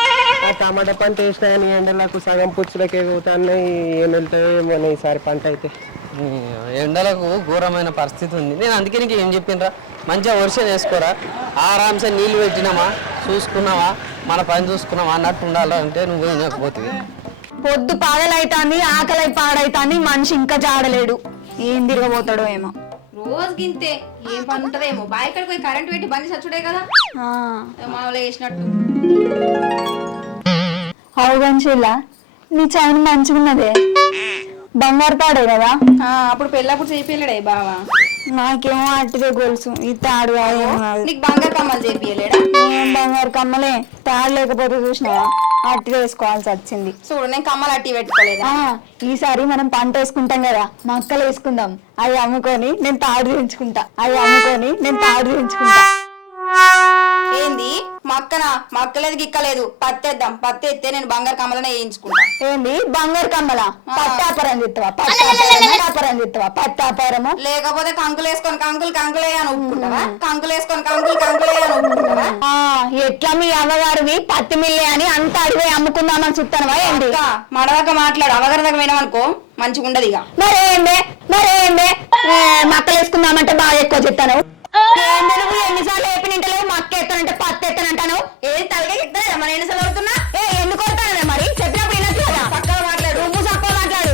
ఆ టమాటా పంట వేసినా కానీ ఎండలకు సగం పుచ్చులకే పోతాయి. ఏం వెళ్తాయేమో ఈసారి పంట అయితే. ఎండలకు ఘోరమైన పరిస్థితి ఉంది. నేను అందుకే నీకు ఏం చెప్పినరా, మంచిగా వర్షం చేసుకోరా, ఆరాంసే నీళ్ళు పెట్టినామా, చూసుకున్నావా, మన పని చూసుకున్నావా అన్నట్టు ఉండాలంటే నువ్వు వినకపోతుంది. పొద్దు పాడలైతాంది, ఆకలి పాడైతాంది, మనిషి ఇంకా జాడలేడు. ఏం తిరగబోతాడో ఏమో. రోజుకింతే, ఏం పని ఉంటదేమో. బాయ్ పోయి కరెంట్ పెట్టి బండి చచ్చుడే కదా మామూలు వేసినట్టు. అవుగంచెల్లా, నీ చైన్ మంచిగున్నదే, బంగారు తాడే కదా? అప్పుడు పెళ్ళప్పుడు చేపియలేడే బావా. నాకేమో అట్టిదే గొలుసు, ఈ తాడు కాదు. నీకు బంగారు కమ్మలు చేపియలేడా? బంగారు కమ్మలే, తాడు లేకపోతే చూసినావా అట్టి వేసుకోవాల్సి వచ్చింది. చూడు, నేను కమ్మలు అట్టి పెట్టుకోలేదా? ఈసారి మనం పంట వేసుకుంటాం కదా, మక్కలు వేసుకుందాం. అవి అమ్ముకొని నేను తాడు చేయించుకుంటా. ఏంది మక్కన? మక్కలేదు గిక్కలేదు, పత్తేద్దాం. పత్తి ఎత్తే నేను బంగారు కమ్మలనే వేయించుకుంటా. ఏంది బంగారు కమ్మల? పట్టాపరం చెప్తావా? పట్టాపరము లేకపోతే కంకులు వేసుకొని కంకులే అని ఒప్పుకుంటావా? కంకులు వేసుకొని కంకులే అని ఒప్పుకుంటావా? ఎట్లా మీ అమ్మగారివి పత్తి మిల్లే అని అంత అడిగి అమ్ముకుందామని చూస్తానవా ఏంటి? మడదాకా మాట్లాడు, అవగారి దగ్గర వినమనుకో మంచిగా ఉండదు. ఇక మరేందే మక్కలు వేసుకుందామంటే బాగా ఎక్కువ చెప్తాను. ఎన్నిసార్లు ఏపి నింటలేవు, మక్క ఎత్తానంటే పత్తి ఎత్తానంటాను. ఏది తలగా చెప్తారా? మన ఎన్నిసార్లు అవుతున్నా? ఎందుకు కొడతానే మరి? చెప్పినప్పుడు వినొచ్చు కదా. పక్కగా మాట్లాడు, నువ్వు తక్కువ మాట్లాడు.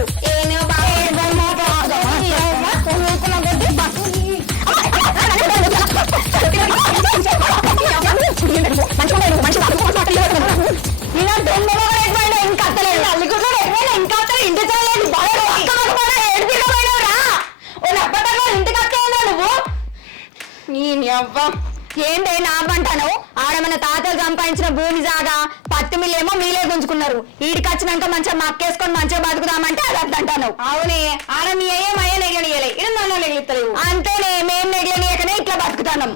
ఏంటే నామంటాను? ఆడమన్న తాతలు సంపాదించిన భూమి జాగా పత్తి మిల్లేమో మీలే గుంజుకున్నారు. ఈడికి వచ్చినాక మంచిగా మక్కేసుకొని మంచిగా బతుకుదామంటే అది అద్దంటాను. అవునే, ఆడ మీ అయ్యే నెగలియలే, ఇడ నన్ను నెగిలిస్తారు. అంతేనే, మేం నెగలేకనే ఇట్లా బతుకుతాం.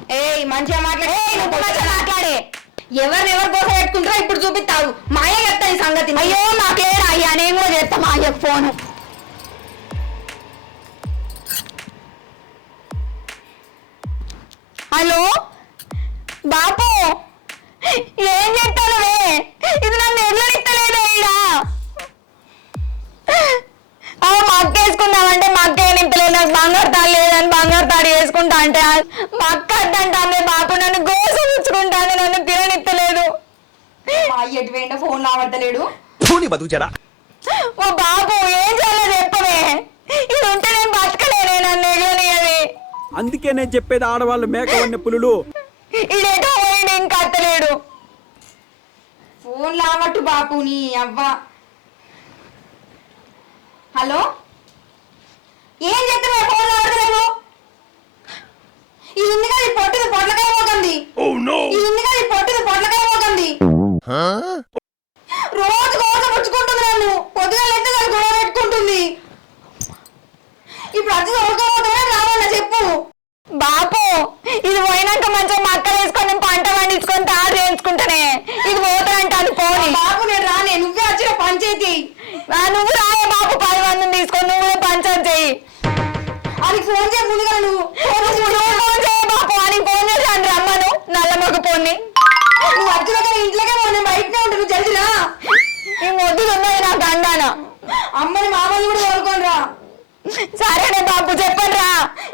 మంచిగా మాట్లాడే ఎవరినెవరి కోసం పెట్టుకుంటారో ఇప్పుడు చూపిస్తావు. మా అయ్య చెప్తాను ఈ సంగతి. అయ్యో నాకేరా అయ్యా, నేను కూడా చేస్తా మా అయ్యకు ఫోను. హలో బాపు, ఏం చెప్తానవే? ఇది నన్ను ఎల్లడిస్తలేదు ఈడా. మా అక్క వేసుకుందామంటే మా అక్క నింపలేదు, నాకు బంగారు తాడు లేదని బంగారు తాడు వేసుకుంటా అంటే మా అక్క అద్దంటానే బాపు, నన్ను గోసముచ్చుకుంటాను, నన్ను తిననిత్తలేదు. ఎటు వెంట ఫోన్ లావడతలేడు. ఓ బాబు, ఏం చేయలేదు చెప్పవే? ఇది ఉంటే నేను బతకలేనే, నన్ను ఎగలేని. అందుకే నేను చెప్పేది, ఆడవాళ్ళు మేకవన్న పులులు. ఇడేటో పోయిండు, ఇంకా అత్తలేడు. ఫోన్ లావట్టు బాపు నీ అవ్వ. హలో, ఏం చెప్తున్నా? ఫోన్ లావట్లేదు. ఇది ఉంది కదా, ఈ పొట్టిది పొట్లకాయ పోతుంది. ఇది ఉంది కదా, ఈ పొట్టిది పొట్లకాయ పోతుంది. రోజు రోజు ముచ్చుకుంటుంది నన్ను. పొద్దుగా లెక్క గొడవ పెట్టుకుంటుంది. ఇప్పుడు అతి దొరకపోతున్నా రావాలా చెప్పు బాపు. ఇది పోయినాక మంచిగా మక్కలు వేసుకొని పంట పండించుకొని తాడు వేయించుకుంటానే. ఇది పోతానంటాను పోని. బాపు నేను రానే, నువ్వే వచ్చిన పంచాయతీ. నువ్వు రాయే బాపు, 10 మందిని తీసుకొని నువ్వే పంచాయతీ చెయ్యి. అది ఫోన్ చేయ ముందుగా, నువ్వు ఫోన్ చేయ బాపు. అని ఫోన్ చేసి అని రమ్మను, నల్లమ్మకు పోని. నువ్వు వచ్చినాక ఇంట్లోకే పో, నేను బయటనే ఉంటాను, నువ్వు తెలిసిరా. ఈ మొద్దులు ఉన్నది నా గండాన. అమ్మని మామూలు కూడా కోరుకోండి రా. సరేనే బాబు, చెప్పండి రా.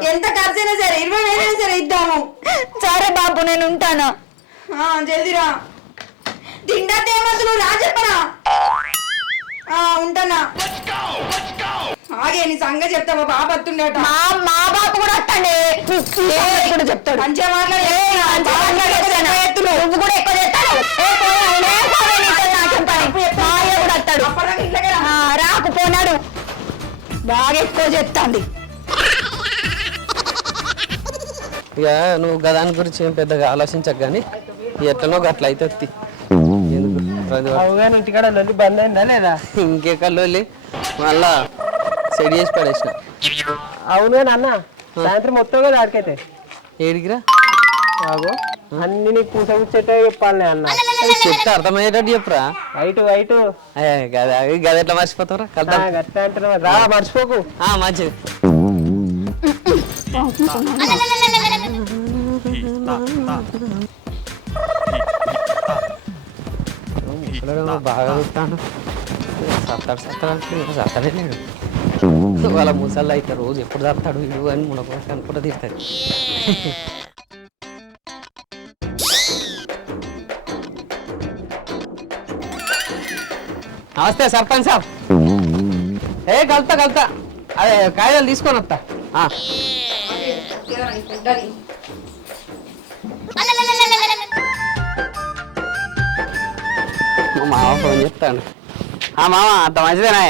ఎంత ఖర్చు అయినా సరే, 20,000 అయినా సరే ఇద్దాము. సరే బాబు, నేను ఉంటాను. జల్దిరా. తిండా ఏమద్దు, నువ్వు రా చెప్పనా. ఉంటానా. ఆగే నీ సంగతి చెప్తా. మా బాబు వస్తుండట. మా బాబు కూడా వస్తాండి, కూడా చెప్తాడు. మంచిగా మాట్లాడే, నువ్వు కూడా ఎక్కువ చెప్తాడు. రాకపోనాడు, బాగా ఎక్కువ చెప్తాండి. ఇక నువ్వు గదాని గురించి ఏం పెద్దగా ఆలోచించక కానీ ఎట్లనో గట్ల అయితే వత్తి. ఇంటికాడ లొల్లి బంద్ అయిందా లేదా? ఇంకెక్కడ మళ్ళా సెట్ చేసి పడేసిన. అవును అన్న, సాయంత్రం మొత్తం కదా ఆడికైతే. ఏడికిరా? ఆగో, అన్ని నీకు పూస కూర్చేటే చెప్పాలి అన్న. చెప్తే అర్థమయ్యేటట్టు చెప్పురా. వైటు వైటు గద ఎట్లా మర్చిపోతావురా? కలుద్దాం. గట్లా అంటున్నా, రా మర్చిపోకు. మంచిది. బాగా చూస్తాను, సత్తడే లేడు. వాళ్ళ ముసళ్ళు అయితే రోజు ఎప్పుడు తడతాడు ఇడు అని మునకోసం అనుకుంటా తీస్తాడు. నమస్తే సర్పంచ్ సాబ్. కలుతా అదే కాయలు తీసుకొని వస్తా. మామ ఫోన్ చెప్తాను. మామ అంత మంచిదేనా?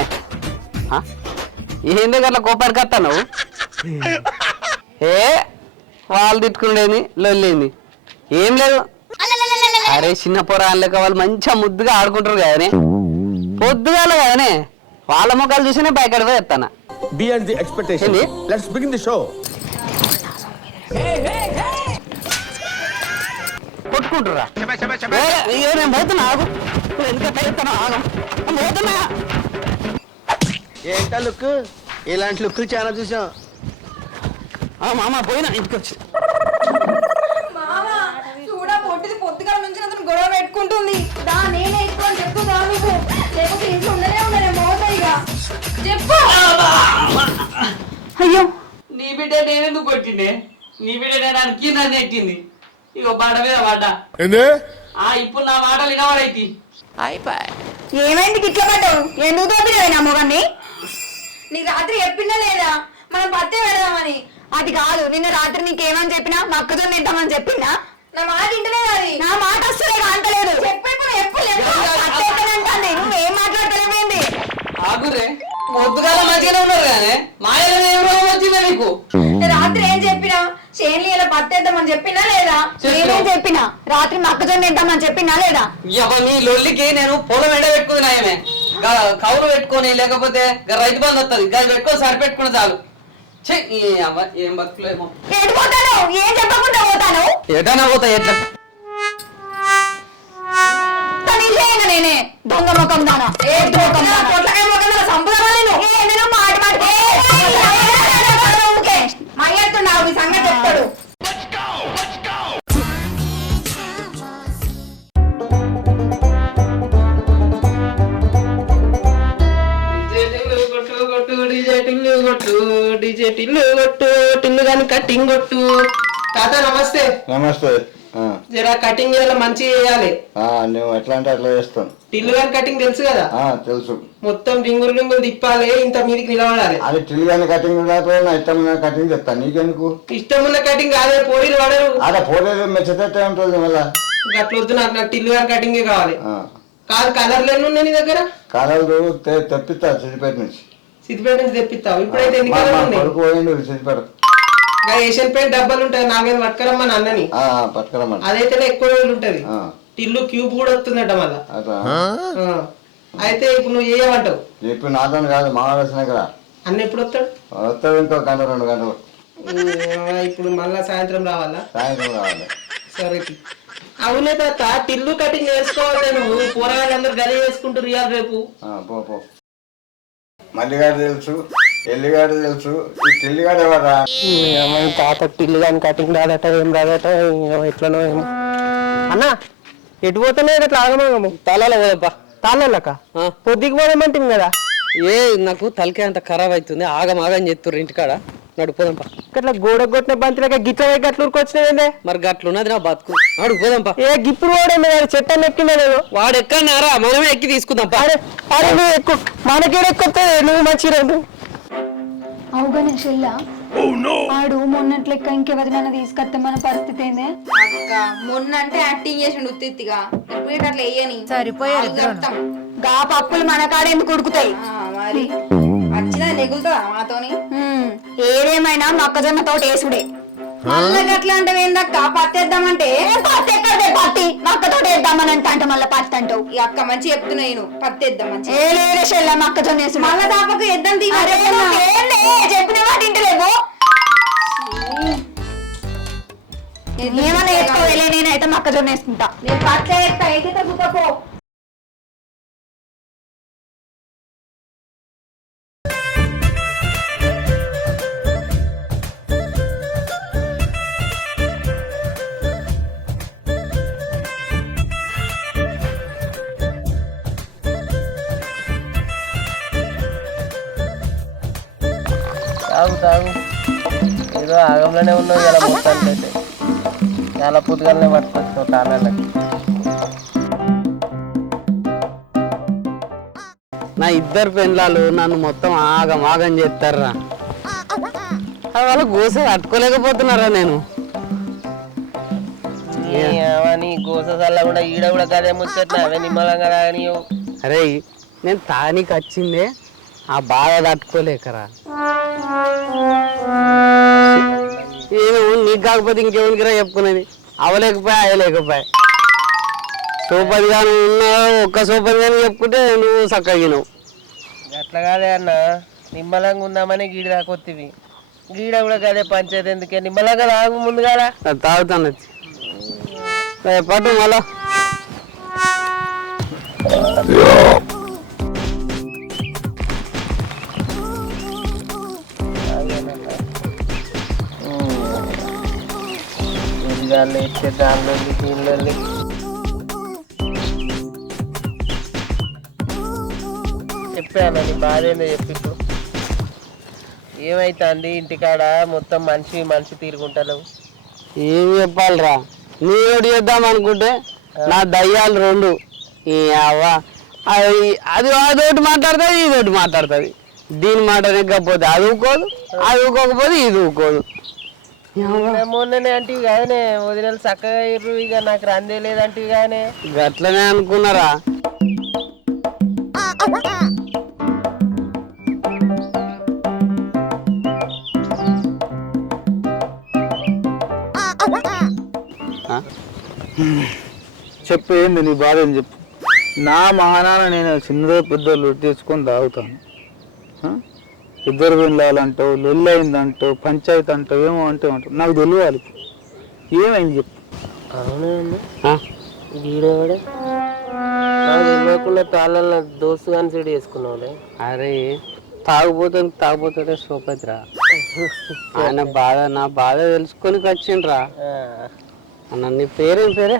ఏందో అట్లా కోపానికి వస్తా నువ్వు? వాళ్ళు తిట్టుకునేది లొల్లేంది ఏం లేదు. అరే చిన్న పొరాళ్ళక వాళ్ళు మంచిగా ముద్దుగా ఆడుకుంటారు కదనే, పొద్దుగాల కదనే. వాళ్ళ ముఖాలు చూసినే బయట పోయి చెప్తాను. Beyond the expectation. Let's begin the show. కొట్టుకుంటురా? నేను పోతున్నా, ఆగు. ఎందుకంటే చెప్తాను, ఆగం పోతున్నా. ఏంటా లుక్? ఇలాంటి లుక్లు చాలా చూసాం. మామ పోయినా ఇంటికి వచ్చి. చూడా పొట్టిది పొద్దుగా నుంచి అతను గొడవ పెట్టుకుంటుంది. నేనే ఎక్కువ చెప్తుందా నువ్వు? లేకపోతే ఇంట్లో ఉండలే మోతాయిగా చెప్పు. అయ్యో, నీ బిడ్డ నేనెందుకు కొట్టిండే? నీ బిడ్డ నేను నన్ను ఎట్టింది. ఇగో బండ మీద పడ్డ. ఇప్పుడు నా మాటలు వినవాడైతే ఏమైంది గిట్ల పడ్డావు? ఎందుకు తోపినావు నా మొగాన్ని? నీకు రాత్రి చెప్పిందా లేదా మనం పత్తే పెడదామని? అది కాదు, నిన్న రాత్రి నీకేమని చెప్పినా మక్కజొన్న తింటామని చెప్పిందా? నా మాట ఇంటనే అది. నా మాట వస్తలేదు, అంటలేదు. చెప్పండి, నువ్వేం మాట్లాడలేమేంది? ఆగురే, పొద్దుగాల మంచిగానే ఉన్నారు కానీ మాయలో ఏం రోగం వచ్చిందా నీకు? రాత్రి ఏం చెప్పినా? చేన్లు ఇలా పత్తేద్దామని చెప్పినా లేదా? నేనేం చెప్పినా? రాత్రి మక్కజొన్న తింటామని చెప్పినా లేదా? నీ లొల్లికి నేను పొలం ఎండ పెట్టుకుంది నాయమే. కౌలు పెట్టుకొని లేకపోతే రైతు బంధు వస్తుంది, గది పెట్టుకొని సరిపెట్టుకుని చాలు. ఏం బతుకులేమో. ఎటు పోతాను? ఏం చెప్పకుండా పోతాను? ఎటన్నా పోతా ఎట్లా? నేనే దొంగ ముఖం దానా? పొట్లకాయ ముఖం దానా? సంపదమా నేను? మయ్యడుతున్నావు, నీ సంగతి చెప్తాడు. కటింగ్ కొట్టు. తాత నమస్తే. నమస్తే. జరా కటింగ్ ఇలా మంచిగా చేయాలి. నువ్వు ఎట్లా అంటే అట్లా చేస్తాను. టిల్లు గాని కటింగ్ తెలుసు కదా? తెలుసు. మొత్తం రింగులు రింగులు తిప్పాలి, ఇంత మీదికి నిలబడాలి. అది టిల్లు గాని కటింగ్ నా ఇష్టం ఉన్న కటింగ్ చెప్తాను. నీకెందుకు ఇష్టం ఉన్న కటింగ్ కాదే, పోలీలు పడరు. అలా పోలేదు మెచ్చతే ఉంటుంది మళ్ళా. గట్లొద్దు, నాకు టిల్లు గాని కటింగే కావాలి. కాదు కలర్లు ఎన్ని ఉన్నాయి నీ దగ్గర? కలర్లు తెప్పిస్తా సిద్దిపేట నుంచి. సిద్దిపేట నుంచి తెప్పిస్తావు. ఇప్పుడైతే ఎన్ని కలర్లు ఉన్నాయి? కొడుకు పోయిండు సిద్దిపేట. ఏషియన్ పెయింట్ డబ్బాలు ఉంటాయి, 4-5 పట్టుకరమ్మా అన్నని. పట్టుకరమ్మా. అదైతే ఎక్కువ రోజులు ఉంటది. టిల్లు క్యూబ్ కూడా వస్తుందట మళ్ళా. అయితే ఇప్పుడు నువ్వు చేయమంటావు? ఇప్పుడు నాతో కాదు, మహారాష్ట్ర కదా. అన్న ఎప్పుడు వస్తాడు? వస్తాడు ఇంకో గంట 2 గంటలు. ఇప్పుడు మళ్ళా సాయంత్రం రావాలా? సాయంత్రం రావాలి. సరే. అవునే తాత, టిల్లు కటింగ్ చేసుకోవాలి. నువ్వు కూరగాయలందరూ గదే చేసుకుంటారు ఇవాళ రేపు. పో మల్లిగాడు తెలుసు, ఎల్లిగాడు తెలుసు, ఈ టిల్లిగాడు ఎవరా? తాత టిల్లు కానీ కటింగ్ రాదట, ఏం రాదట, ఎట్లనో ఏమో. అన్న ఎటు పోతానే అట్లా ఆగమాగము? తలలో పోదప్పా. తాళ్ళక పొద్దుకి పోదామంటుంది కదా. నాకు తలకే అంత ఖరాబ్ అవుతుంది, ఆగం చేస్తుర్రు ఇంటికాడ. నడుపుదాంపా. ఇట్లా గోడ కొట్టిన బంతిలాక గిట్ల గట్లు ఊరుకొచ్చినాయండి. మరి గట్లున్నది నా బతుకు. నడుపుదాంపా. గిప్పుడు కూడా చెట్టని ఎక్కినా నేను. వాడు ఎక్కడన్నారా, మనమే ఎక్కి తీసుకుందాంపా. అరే నువ్వు ఎక్కువ, మనకేడెక్కొస్తే నువ్వు మంచిగా. అవుగానే షెల్లా ఆడు మొన్నట్ లెక్క ఇంకెవరినైనా తీసుకొస్తే మన పరిస్థితి ఏందే? అక్క మొన్న అంటే యాక్టింగ్ చేసిండు ఉత్తిగా, ఇప్పుడు అట్లా వేయని సరిపోయాడు. గా పప్పులు మన కాడ ఎందుకు ఉడుకుతాయి? మరి వచ్చినా నెగులుతుందా మాతోని? ఏదేమైనా మొక్కజొన్న తోట వేసుడే. మళ్ళీ అట్లా అంటే ఏందక్క, పత్తేద్దామంటే పత్తి ఎక్కడే పత్తి మొక్కతోట వేద్దామని అంటే మళ్ళీ పత్తి అంటావు. ఈ అక్క మంచి చెప్తున్నా, నేను పత్తేద్దాం మంచి. ఏ లేదే షెల్లా, మొక్కజొన్న వేసు. మళ్ళా దాపకు ఎద్దాం చెప్పిన మాట ఇంటలేవు. ఏమన్నా వేసుకోవేలే, నేనైతే మొక్కజొన్న వేసుకుంటా. నేను పట్లే అయితే తగ్గుతాపో. తాగు ఏదో ఆగంలోనే ఉన్నావు ఇలా మొత్తానికి. అయితే చాలా పొద్దుగానే పట్టుకొచ్చావు తాళ్ళకి. నా ఇద్దరు పెళ్ళాలు నన్ను మొత్తం ఆగం చేస్తారా. వాళ్ళు గోస తట్టుకోలేకపోతున్నారా నేను. నీ గోస సల్ల కూడా ఈడ కూడా కదే ముచ్చట్నా అవే నిమ్మలంగా రానియవు. అరే నేను తానికి వచ్చిందే ఆ బాధ తట్టుకోలేకరా. ఏమో నీకు కాకపోతే ఇంకెవరికిరా చెప్పుకునేది. అవలేకపోయా అయ్యలేకపోయా. సోపది కానీ ఉన్నా ఒక్క సోపది కానీ చెప్పుకుంటే నువ్వు చక్కగినవు. అట్లా కాదే అన్న, నిమ్మలంగా ఉందామని గీడి దాకొత్తివి. గీడ కూడా కదే పంచాయతీ ఎందుకే, నిమ్మలంగా తాగు ముందు కదా. తాగుతాను పట్టు మళ్ళా. దానిలో ఇచ్చే దానిలో దీనిలో చెప్పాను. నీ బాధ ఏందో చెప్పి. ఇప్పుడు ఏమైతుంది ఇంటికాడ మొత్తం మనిషి తీరుకుంటావు. ఏం చెప్పాలరా, నీటి చేద్దాం అనుకుంటే నా దయ్యాలు 2. అవ్వ అది అదొకటి మాట్లాడుతుంది, ఇదొకటి మాట్లాడుతుంది. దీని మాట నెగ్గకపోతే అది ఊకోదు, అది ఊకోకపోతే ఇది ఊకోదు. మొన్ననే అంటే కానీ వదిలేలు చక్కగా ఇర్రు, ఇక నాకు రందే లేదంటే కానీ. గట్లనే అనుకున్నారా. చెప్పు, ఏంది నీ బాధ అని చెప్పు. నా మహానాన్న నేను చిన్నదో పెద్ద లొట్టి తెచ్చుకొని తాగుతాను. ఇద్దరు వెళ్ళాలంటావు, లొల్లి అయిందంటావు, పంచాయతీ అంటావు, ఏమో అంటే అంటావు. నాకు తెలియాలి ఏమైంది చెప్పు. అవునా గీడేవాడే నాకు తెలియకుండా తాళ్ళ దోస్తు కానీ సెట్ చేసుకున్నావులే. అరే తాగుపోతే సోపతిరా. ఆయన బాధ నా బాధ తెలుసుకొని వచ్చిండ్రా అన్న. నీ పేరేం పేరే?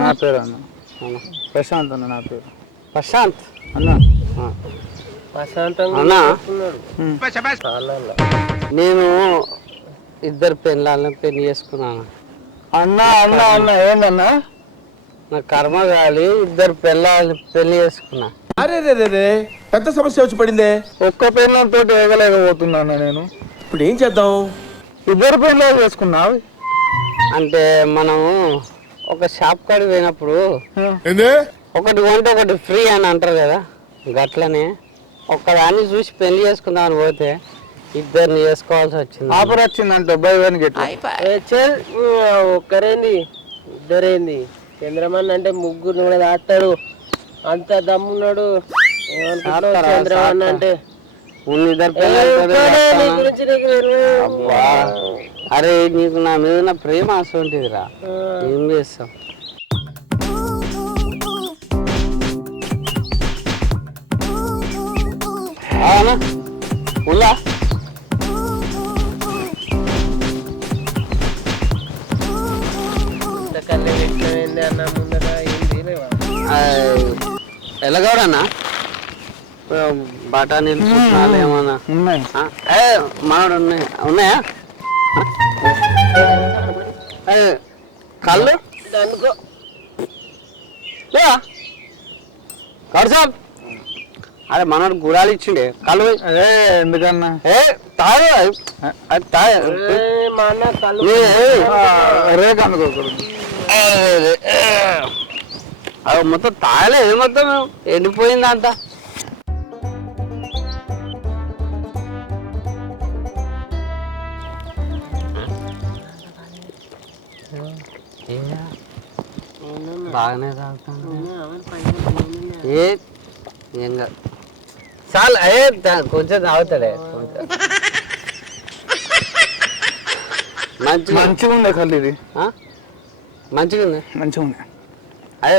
నా పేరు అన్న ప్రశాంత్ అన్న. నా పేరు ప్రశాంత్ అన్న. ప్రశాంతంగా అన్నా తాళ్ళ నేను ఇద్దరు పెళ్ళాలను పెళ్లి చేసుకున్నాను. అన్నా అన్నా అన్నా ఏందన్నా? నా కర్మ కాలి ఇద్దరు పెళ్ళాలను పెళ్లి చేసుకున్నా. అరే రే రే రే పెద్ద సమస్య వచ్చి పడిందే. ఒక్క పెళ్ళంతో వేగలేకపోతున్నా నేను. ఇప్పుడు ఏం చేద్దాం? ఇద్దరు పెళ్ళాలు చేసుకున్నావు అంటే మనము ఒక షాప్ కాడికి పోయినప్పుడు ఒకటి కొంటే ఒకటి ఫ్రీ అని అంటారు కదా, గట్లనే ఒక్కదాన్ని చూసి పెళ్లి చేసుకుందామని పోతే ఇద్దరిని చేసుకోవాల్సి వచ్చింది. ఆఫర్ వచ్చిందంటే బై వన్ గెట్ ఒక్కరేంది ఇద్దరేంది? చంద్రమన్ అంటే ముగ్గురు కూడా దాస్తాడు, అంత దమ్మున్నాడు. చంద్రమన్ అంటే అబ్బా అరే నీకు నా మీద ఉన్న ప్రేమ అసలుంటిదిరా, ఏం చేస్తాం. అవునా ఉల్లా అన్న ముందర ఏంది ఎలాగోడన్నా బఠానీలు పుట్నాలు ఏమన్నా ఉన్నాయి. మామిడి ఉన్నాయా? కళ్ళు అనుకో కడుసాబ్ అరే మనోడు గుడాలు ఇచ్చిండే కళ్ళు అదే ఎందుకన్నా తాగు అది తాగు మా అన్న కళ్ళు రేట్ అనుకోకూడదు. అది మొత్తం తాగలేదు, మొత్తం ఎండిపోయింది అంతా. బాగానే తాగుతాను ఏం కాదు చాలు. కొంచెం తాగుతాడే కొంచెం. మంచిగా ఉండే కళ్ళు ఇది, మంచిగా ఉంది. మంచిగా ఉంది. అదే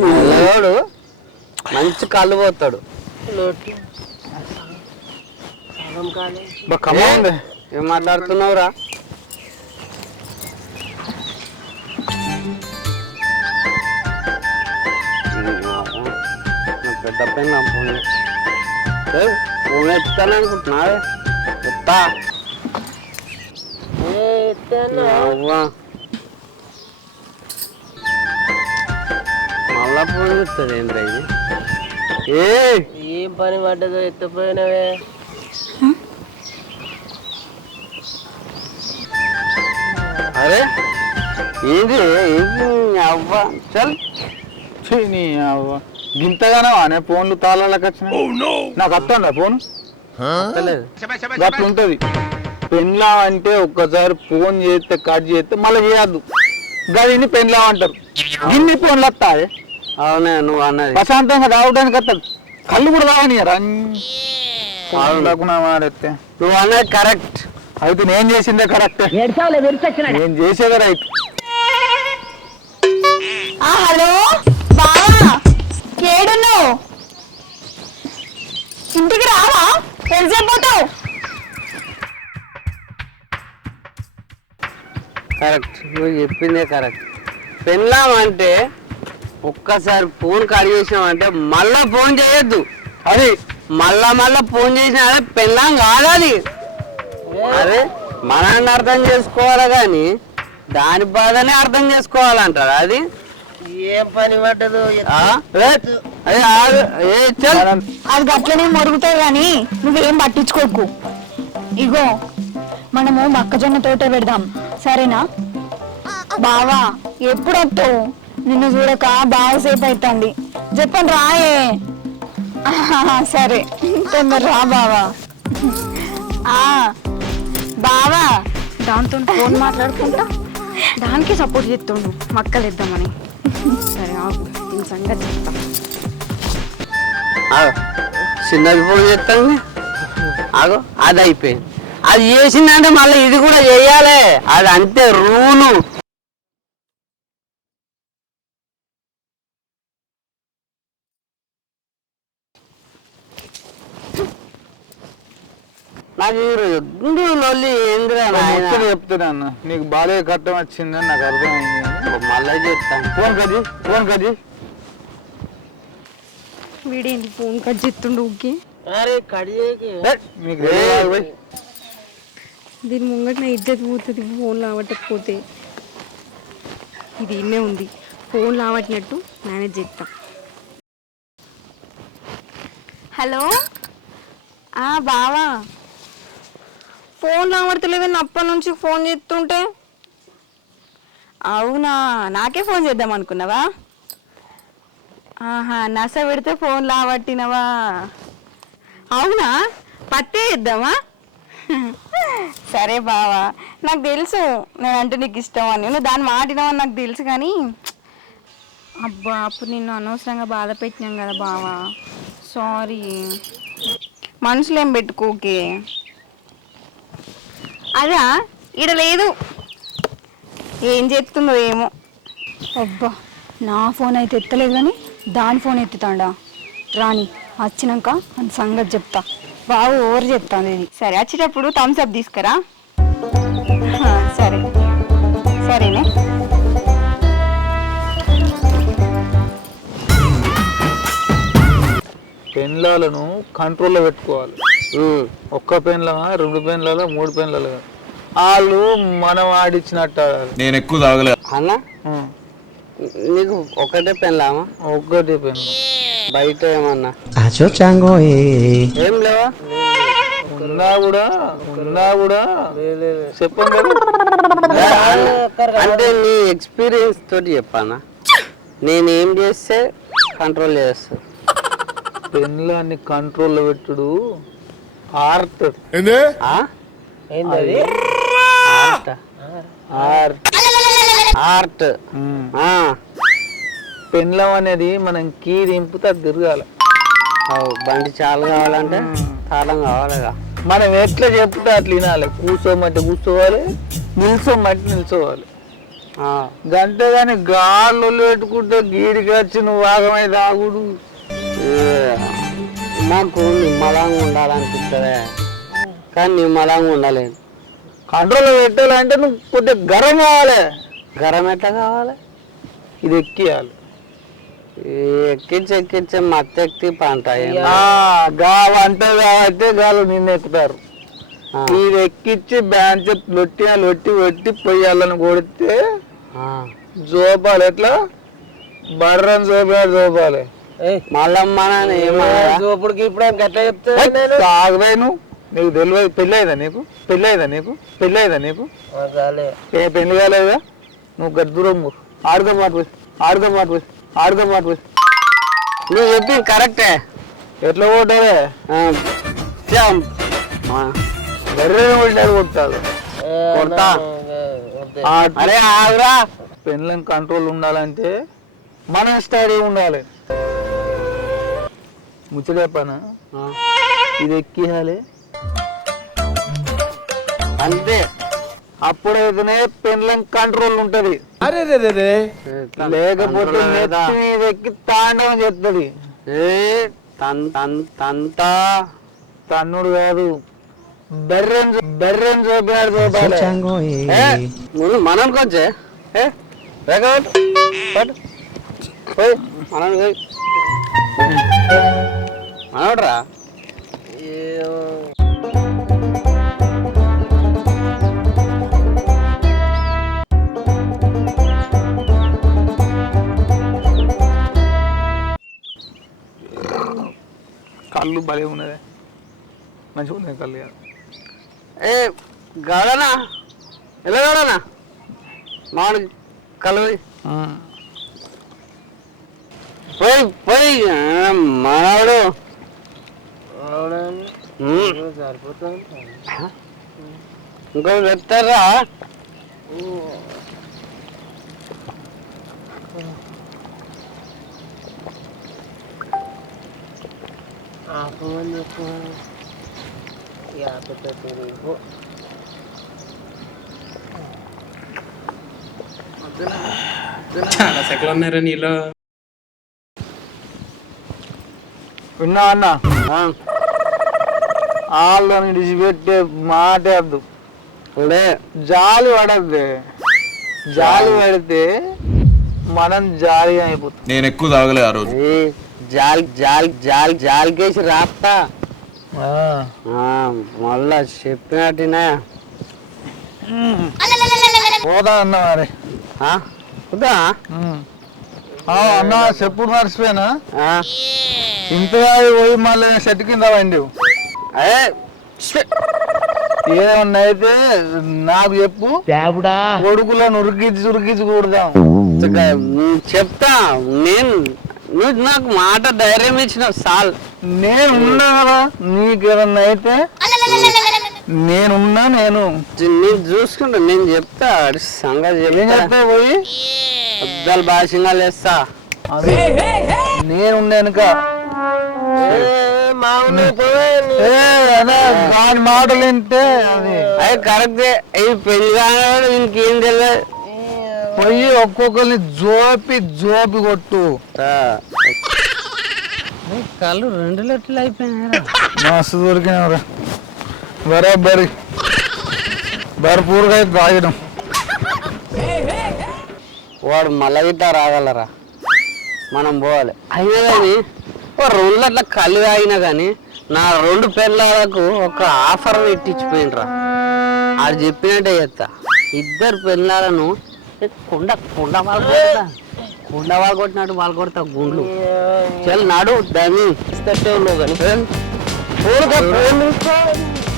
నల్లవాడు మంచి కళ్ళు పోతాడు. కమ్మగా ఉంది. ఏం మాట్లాడుతున్నావురా? పెద్ద పైన ఫోన్ ఎత్తాను అనుకుంటున్నావే ఎత్తా మళ్ళా ఫోన్ చెప్తుంది ఏంద్రా ఇది? ఏం పని పడ్డదో ఎత్తిపోయినవే. అరే ఏంది అవ్వ చల్ నీ గింతగానో అనే ఫోన్లు తాళాలకు వచ్చిన నాకు వస్తుందా ఫోన్? అట్లా ఉంటది. పెన్లా అంటే ఒక్కసారి ఫోన్ చేస్తే కట్ చేస్తే మళ్ళీ చేయద్దు, గదిని పెన్లా అంటారు. గిన్ని ఫోన్లు వస్తాయి. అవునే నువ్వు అన్నది ప్రశాంతంగా తాగడానికి వస్తుంది. కళ్ళు కూడా తాగనియరా మారేస్తే? నువ్వు అన్నది కరెక్ట్. అయితే నేను చేసిందే కరెక్ట్, నేను చేసేదే రైట్. హలో బావా, ఏడున్నావు? ఇంటికి రావా? తెలిసిపోతావు. కరెక్ట్, నువ్వు చెప్పిందే కరెక్ట్. పెళ్ళాం అంటే ఒక్కసారి ఫోన్ కట్ చేసినామంటే మళ్ళా ఫోన్ చేయొద్దు. అది మళ్ళా ఫోన్ చేసినా పెళ్ళాం కాదు అది. అరే మనల్ని అర్థం చేసుకోవాలి కానీ దాని బాధనే అర్థం చేసుకోవాలంటారు. అది ఏం పని పడ్డదో అది గట్లనే మొరుగుతాయి కానీ నువ్వేం పట్టించుకోకు. ఇగో మనము మొక్కజొన్న తోట పెడదాం, సరేనా? బావా ఎప్పుడు వస్తావు? నిన్ను చూడక బాగా సేపు అవుతుంది. చెప్పండి రాయే. సరే తొందర రా బావా. బావా దాంతో ఫోన్ మాట్లాడుకుంటా దానికి సపోర్ట్ చేస్తుండు మక్కలు ఇద్దామని. సరే ఆగు, ఈ సంగతి చెప్తా. చిన్నది ఫోన్ చేస్తాను ఆగో, అది అయిపోయింది. అది చేసిందంటే మళ్ళీ ఇది కూడా చేయాలి, అది అంతే రూలు. నాకు ఎందు లొల్లి ఏందిరా నాయనా? చెప్తున్నా అన్న, నీకు బాగా కట్టం వచ్చిందని నాకు అర్థమైంది. మళ్ళీ చెప్తాను. ఫోన్ కది వీడేంటి ఫోన్ కట్ చేస్తుండు ఊకి? అరే కడియేకి మీకు దీని ముంగట నా ఇజ్జత్ పోతుంది ఫోన్ లావట్టకపోతే. ఇది ఇన్నే ఉంది, ఫోన్ లావట్టినట్టు మేనేజ్ చేస్తా. హలో బావా, ఫోన్ లావడతలేదని అప్పటి నుంచి ఫోన్ చేస్తుంటే. అవునా, నాకే ఫోన్ చేద్దాం అనుకున్నావా? ఆహా, నస పెడితే ఫోన్ లావట్టినవా? అవునా, పత్తే ఇద్దామా? సరే బావా, నాకు తెలుసు నేనంటే నీకు ఇష్టం అని, నువ్వు దాన్ని మాటినావని నాకు తెలుసు. కానీ అబ్బా, అప్పుడు నిన్ను అనవసరంగా బాధ పెట్టినాం కదా బావా, సారీ. మనసులో ఏం పెట్టుకోకే. అదా ఈడ లేదు, ఏం చేస్తుందో ఏమో. అబ్బా, నా ఫోన్ అయితే ఎత్తలేదు కానీ దాని ఫోన్ ఎత్తుతాడా? రాని వచ్చినాక అని సంగతి చెప్తా. బాగా ఓవర్ చెప్తాను ఇది. సరే, వచ్చేటప్పుడు థమ్స్ అప్ తీసుకురా. సరే సరేనే. పెన్లాలను కంట్రోల్లో పెట్టుకోవాలి. ఒక్క పెన్లమా, 2 పెన్లలో, 3 పెన్లలో వాళ్ళు మనం ఆడిచ్చినట్టు ఆడాలి. నేను ఎక్కువ తాగలే అన్న, నీకు ఒకటే పెన్లామా? ఒక్కటి పెన్. బయట ఏమన్నా ఏం లేవా? ఉన్నా కూడా చెప్పండి కదా. అంటే నీ ఎక్స్పీరియన్స్ తోటి చెప్పానా? నేనేం చేస్తే కంట్రోల్ చేస్తా. పెన్లాన్ని కంట్రోల్లో పెట్టుడు ఆర్ట్. ఏంటది? ఆర్ట్. పెన్లం అనేది మనం కీ దింపుతా తిరగాలి. బండి చాలు కావాలంటే తాళం కావాలిగా. మనం ఎట్లా చెప్తే అట్లా వినాలి. కూర్చోమంటే కూర్చోవాలి, నిల్చోమంటే నిల్చోవాలి. గంటే కానీ గాళ్ళు పెట్టుకుంటే గీడికి వచ్చి నువ్వు వాగమై తాగుడు. మాకు నిమ్మలంగా ఉండాలనిపిస్తుంది కానీ నిమ్మలంగా ఉండలేదు. కంట్రోల్లో పెట్టాలంటే నువ్వు కొద్దిగా గరం కావాలి. గరం ఎట్లా కావాలి? ఇది ఎక్కియాలి. ఎక్కించి మత్తు ఎక్కి పంట అంటే కాబట్టి గాలు నిన్ను ఎక్కుతారు. ఇది ఎక్కించి బ్యాంచ్ లొట్టి పొయ్యాలని కొడితే జోపాలి. ఎట్లా బర్రని జోపాలి. మళ్ళమ్మా చూపుడికి ఇప్పుడు ఎట్లా చెప్తే తాగవేను. నీకు తెలియదు. పెళ్ళైదా నీకు? పెళ్ళి కాలేదా? నువ్వు గద్దూరం ఆడుకో మాట నువ్వు చెప్పింది కరెక్టే. ఎట్లా కొట్టారే? బర్రె కొట్టారు కొట్టాలి. కొడతా. అరే ఆగురా. పెన్లం కంట్రోల్ ఉండాలంటే మన స్టడీ ఉండాలి. ముచ్చటేపనా ఇది ఎక్కియాలి అంతే. అప్పుడైతేనే పెన్లం కంట్రోల్ ఉంటది. లేకపోతే నెత్తి మీద ఎక్కి తాండవం చెప్తుంది. తన్నుడు కాదు, బెర్రెన్ చూపాడు. మనం కొంచెం మనోడ్రా. కళ్ళు భలే ఉన్నదే, మంచిగా ఉన్నాయి కళ్ళు. ఏ గాడనా ఎలా గాడనా మామిడి కళ్ళు పోయి మానవుడు ఇంకో చెప్తారా? చాలా సెకలు ఉన్నారా నీలో? విన్నా అన్న, వాళ్ళని విడిచిపెట్టే మాట వద్దు. జాలి పడద్దు. జాలి పడితే మనం జాలి అయిపోతాం. నేను ఎక్కువ తాగలే ఆ రోజు. జాలికేసి రాస్తా. మళ్ళా చెప్పినట్టునే పోదా అన్న మరి వద్దా అన్న చెప్పుడు మర్చిపోయినా ఇంతగా పోయి మళ్ళీ చెట్టు కింద వండి అదే ఏమన్నా అయితే నాకు చెప్పు కొడుకులను ఉరికించి కూడదాం చెప్తా నువ్వు నాకు మాట ధైర్యం ఇచ్చిన సాల్ నేను ఉన్నా కదా నీకేమన్నా అయితే నేనున్నా నేను చూసుకుంటా నేను చెప్తా సంగతి ఏం చెప్తా పోయి అద్దాలు భాషంగా లేస్తా నేనున్నా దాని మాటలు వింటే అది అది కరెక్టే ఈ పెళ్లి కానీ ఇంకేం తెలియదు పోయి ఒక్కొక్కరిని జోపి కొట్టు కళ్ళు 2 లీటర్లు అయిపోయినాయి మస్తు దొరికినవరా బరాబరి భరపూర్గా తాగడం వాడు మళ్ళా గిట్ట రాగలరా మనం పోవాలి అయినా కానీ 2 లీటర్ల కళ్ళు తాగినా కానీ నా 2 పెళ్ళాలకు ఒక ఆఫర్ పెట్టించిపోయినరా అది చెప్పినట్టే చేస్తా 2 పెళ్ళాలను కుండ వాళ్ళు కొట్టినట్టు వాళ్ళు కొడతా గుండ్లు చల్ నాడు దాన్ని కానీ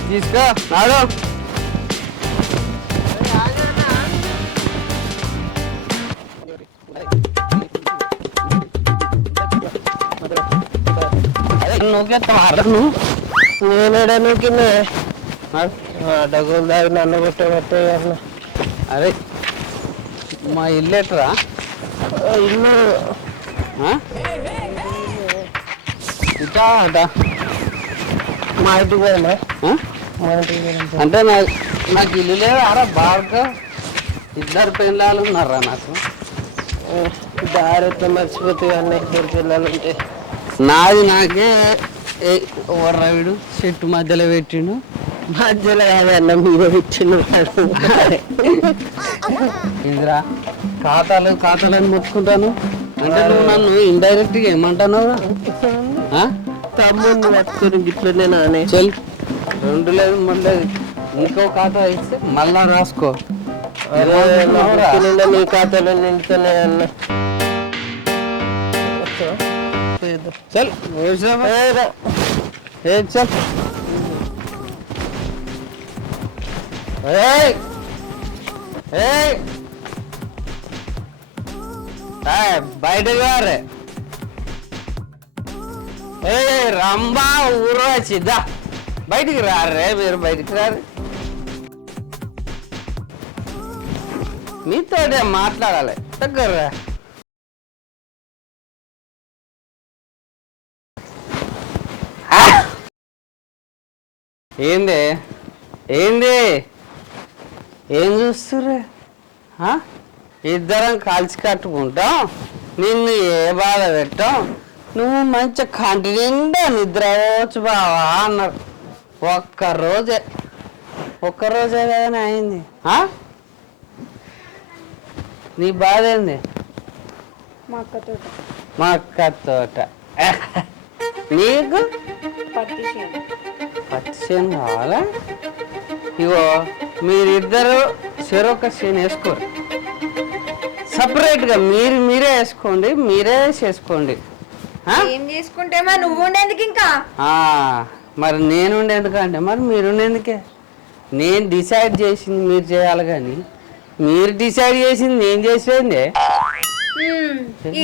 తీసుకో నాడు నేనేడా కింద డబ్బులు దాగి నన్ను కొట్టే అరే మా ఇల్లు ఎట్రా ఇల్లు ఇటా అటా మా ఇంటికి పోయినా అంటే నాకు ఇల్లు లేదు అరా బాగా 2 పిల్లలు ఉన్నారా నాకు దారి ఎట్లా మర్చిపోతే అన్న 2 పిల్లలు ఉంటే నాది నాకే రవిడు చెట్టు మధ్యలో పెట్టిండు మధ్యలో కాదన్న మీద పెట్టిండు ఇదిరా ఖాతాలని మొత్తుకుంటాను అంటే నువ్వు నన్ను ఇండైరెక్ట్గా ఏమంటున్నావు తమ్ముడిని పట్టుకొని గిట్లనే నానే చల్ 2 లేదు 3 లేదు ఇంకో ఖాతా ఇస్తే మళ్ళా రాసుకో నీ ఖాతాలో నిండుతూనే అన్న చల్ చల్ బయటకు రారే రంబా ఊరు వచ్చిద్దా బయటికి రారే మీరు బయటికి రారు మీతో మాట్లాడాలి దగ్గర ఏంది ఏం చూస్తుర్రే 2 కలిసి కట్టుకుంటాం నిన్ను ఏ బాధ పెట్టాం నువ్వు మంచి కంటి నిండా నిద్రవచ్చు బావా అన్నారు ఒక్కరోజే కదనే అయింది నీ బాధ ఏంది మా అక్క తోట నీకు పత్తి చేను కావాలా ఇగో మీరిద్దరు చెరొక చేను వేసుకోరు సపరేట్గా మీరే వేసుకోండి మీరే చేసుకోండి ఏం చేసుకుంటేమా నువ్వు ఉండేందుకు ఇంకా మరి నేను ఉండేందుకంటే మరి మీరు ఉండేందుకే నేను డిసైడ్ చేసింది మీరు చేయాలి కానీ మీరు డిసైడ్ చేసింది నేను చేసేది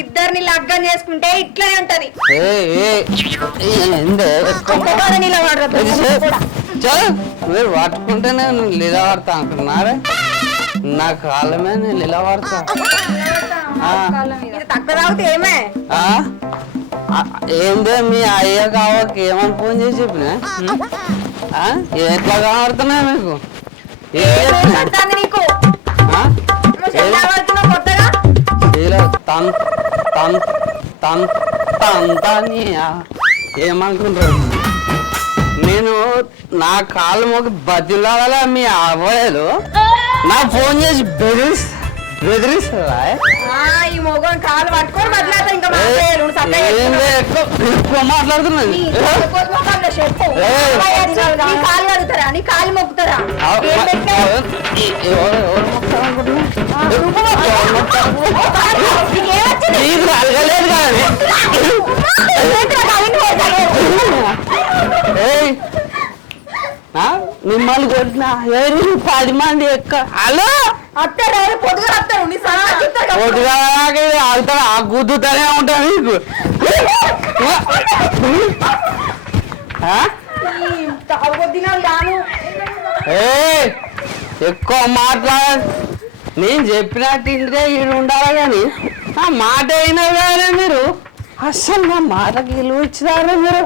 ఇద్దరిని లగ్గం చేసుకుంటే ఇట్లనే ఉంటది మీరు పట్టుకుంటేనే లీలా వాడతా అంటున్నారా నా కాలమే నేను లీలా వాడతా తక్కువ తాగితే ఏమే ఏందే మీ అయ్య కావకి ఏమని ఫోన్ చేసి చెప్పినా ఎట్లా కనబడుతున్నా మీకు నీకు ఏమనుకుంటారు నేను నా కాళ్ళు మొక్క బతిలాడాలా మీ అబ్బాయిలు నా ఫోన్ చేసి బెదిరిస్తుందా ఈ మొగం కాలు పట్టుకొని బదిలేస్తా ఇంకా మాట్లాడు నువ్వు సపరేట్ ఎక్కువ మాట్లాడుతున్నది చెప్పు నీ కాలు కడుగుతారా నీ కాలు మొక్కుతారా ఏం పెట్టినావు? నీకేమొచ్చింది? నీకు అలగలేదు కానీ మిమ్మల్ని కొట్టిన 10 మంది ఎక్క హలో అత్తాడు పొద్దుగా వస్తాడు నీ సలహా కొట్టుగా ఆగుతా ఆ గుద్దుతూనే ఉంటా నీకు తాగుదినాలు రాను ఏయ్, ఎక్కువ మాట్లాడ నేను చెప్పినట్టు ఇంటే ఈడు ఉండాలి కానీ ఆ మాట అయినా కానీ మీరు అస్సలు నా మాటకి విలువ ఇచ్చినారా మీరు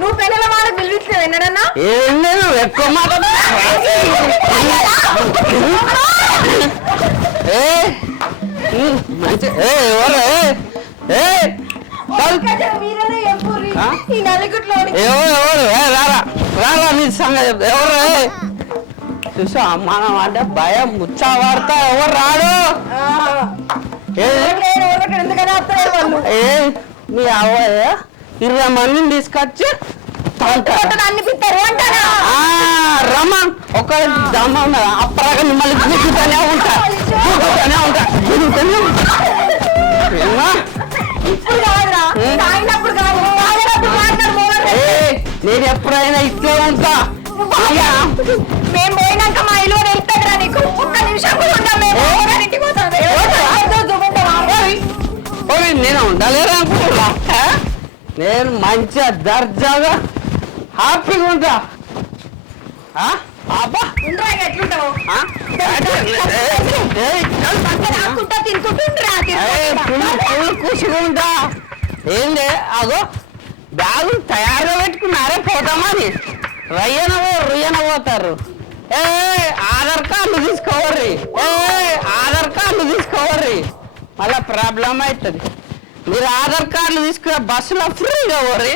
నువ్వు పిల్లల వాళ్ళకి పిలిపిస్తావు ఎన్నడన్నా ఏం లేదు ఎక్కువ మాట మీరనే చెప్పుర్రి ఈ నలుగుట్లో ఎవరు రారా రారా నీ సంగతి ఎవరు చూసా మనం అంటే భయం ముచ్చా వాడతా ఎవరు రాడు ఎందుకని వస్తారు వాళ్ళు మీ అవ్వయ్య 20 మందిని తీసుకొచ్చి అనిపిస్తారు అంటారా రమన్ ఒక దమ్మ ఉన్నదా అప్పటిగా మిమ్మల్ని తిరుగుతూనే ఉంటా ఇప్పుడు కాదురా తాగినప్పుడు కాదు తాగినప్పుడు మాట్లాడు నేను ఎప్పుడైనా ఇట్లే ఉంటా మేము పోయినాక మా ఇల్లు వెళ్తాడురా నీకు ఒక్క నిమిషం కూడా ఉంటాం మేము ఇంటికి పోతాం నేను ఉండలేరా అనుకుంటున్నా నేను మంచిగా దర్జాగా హ్యాపీగా ఉంటా ఎట్లుంటావు కూర్చుకుంటా ఏంది అగో బ్యాగులు తయారుగా పెట్టుకున్నారే పోతామని రుయ్యన పోతారు ఆధార్ కార్డు తీసుకోవర్రి ఆధార్ కార్డు తీసుకోవర్రి మళ్ళా ప్రాబ్లం అవుతుంది మీరు ఆధార్ కార్డులు తీసుకున్న బస్సులో ఫ్రీగా పోరి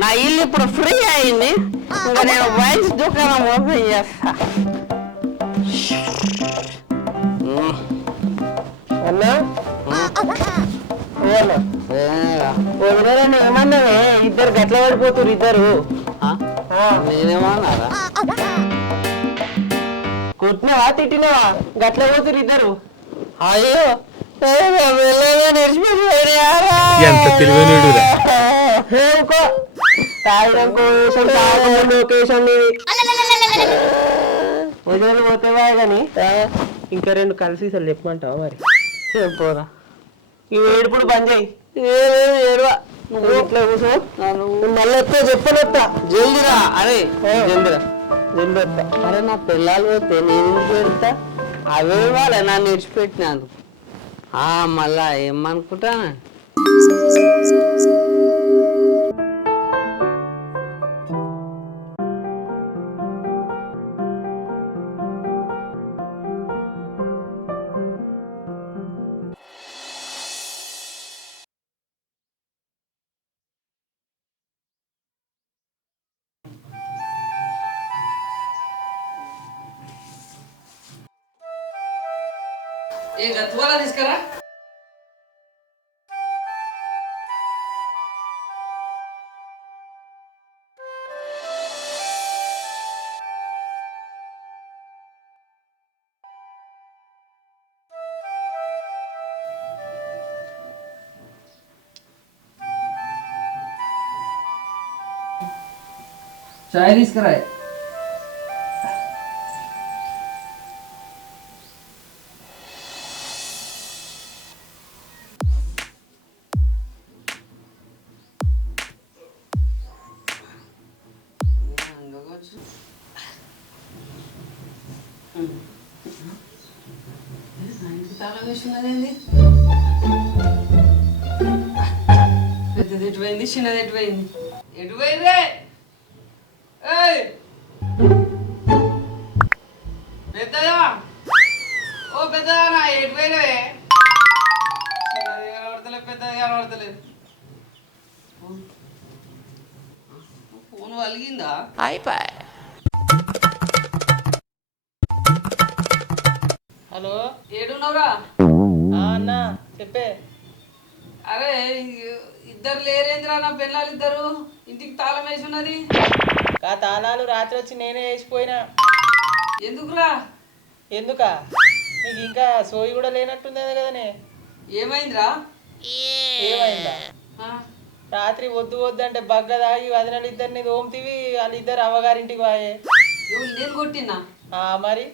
నా ఇల్లు ఇప్పుడు ఫ్రీ అయింది ఇంకా నేను వైన్స్ దుకాణం ఓపెన్ చేస్తా అన్నా ఏమన్నావే ఇద్దరు గట్ల పడిపోతురు ఇద్దరు నేనేమన్నారా కొట్టినావా తిట్టినావా గట్ల పోతురు ఇద్దరు అయ్యో ఎంత తెలివైనడురా వదిలి పోతేవా కానీ ఇంకా 2 కలిసి చెప్పమంటావా మరి చెప్పరా ఈ ఏడుపుడు బంద్ చేయి ఏడువా నువ్వు ఇట్లా కూర్చో నువ్వు మళ్ళీ వస్తా చెప్పనొస్తా జల్దిరా అరే జల్దిరా జల్ది వస్తా అరే నా పిల్లలు పోతే నేను పెడతా అవే వాళ్ళే నన్ను విడిచిపెట్టినందుకు మళ్ళా ఏమనుకుంటాను తువాలా తీసుకురా చాయ్ తీసుకురా పెద్దది ఎటుపోయింది చిన్నది ఎటుపోయింది ఎటుపోయిందే పెద్దదా ఓ పెద్దదా ఎటుపోయినవే చిన్నది కనబడతలేదు పెద్దది కనబడతలేదు ఫోన్ వలిగిందా అయిపోయి హలో ఏడున్నావురా? అన్న చెప్పే. అరే ఇద్దరు లేరేంద్రా, నా పిల్లలు ఇద్దరు ఇంటికి తాళం వేసి ఉన్నది. ఆ తాళాలు రాత్రి వచ్చి నేనే వేసిపోయినా. ఎందుకురా? ఎందుకా? నీకు ఇంకా సోయి కూడా లేనట్టుంది కదనే. ఏమైందిరా? ఏమైందా? ఆ, రాత్రి వద్దు వద్దు అంటే బగ్గ తాగి వదినలు ఇద్దరిని తోముతీవి, వాళ్ళిద్దరు అవ్వగారింటికి వాయే. నేను కొట్టినా? మరి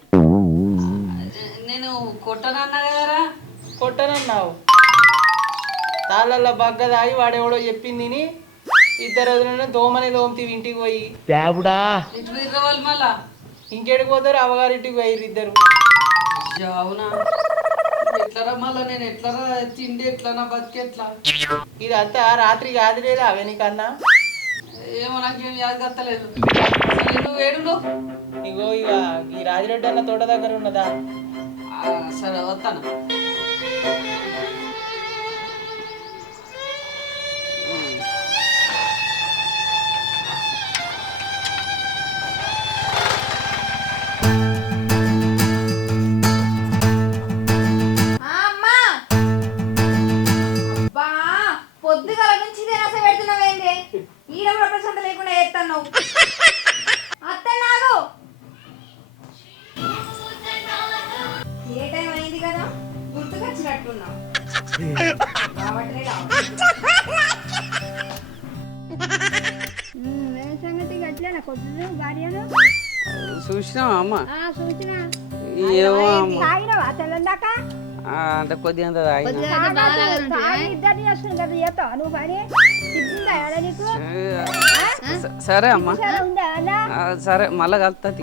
నేను కొట్టనన్నా కదరా. కొట్టనన్నావు. తాళ్ళల్లో బగ్గ తాగి వాడెవడో చెప్పింది ని ఇద్దరు వదిన దోమని తోముతీవి ఇంటికి పోయి. ఇటు వాళ్ళు మళ్ళా ఇంకేడికి పోతారు? అవ్వగారింటికి పోయిర్రు ఇద్దరు. అవునా? ఎట్లరా మళ్ళా? నేను ఎట్లరా తిండి ఎట్లనా బతికెట్లా? ఇదంతా రాత్రి కాదు లేదా అవే నీకన్నా? ఏమో నాకేం యాద కత్తలేదు. నువ్వు ఏడు? ఇగో ఇక ఈ రాజిరెడ్డి అన్న తోట దగ్గర ఉన్నదా? సరే వస్తాను. అమ్మా బా పొద్దుగల నుంచి తినస పెడుతున్నావేంది? ఈడ కూడా ప్రశాంత లేకుండా చేస్తున్నావు. అత్తన్నాగు. ఏ టైం అయింది కదా, గుర్తుకొచ్చినట్టున్నావు. సంగతి అట్లేనా కొద్ది భార్యను చూసినావా అమ్మ? చూసినా ఏమో అమ్మ, తాగినవా తెల్లందాక అంటే కొద్దిగా అంత తాగినా. ఇద్దరిని చేసుకుని చేస్తావా నువ్వు పని? ఇద్దా నీకు సరే అమ్మ, ఉందా అలా సరే మళ్ళా కలుతుంది.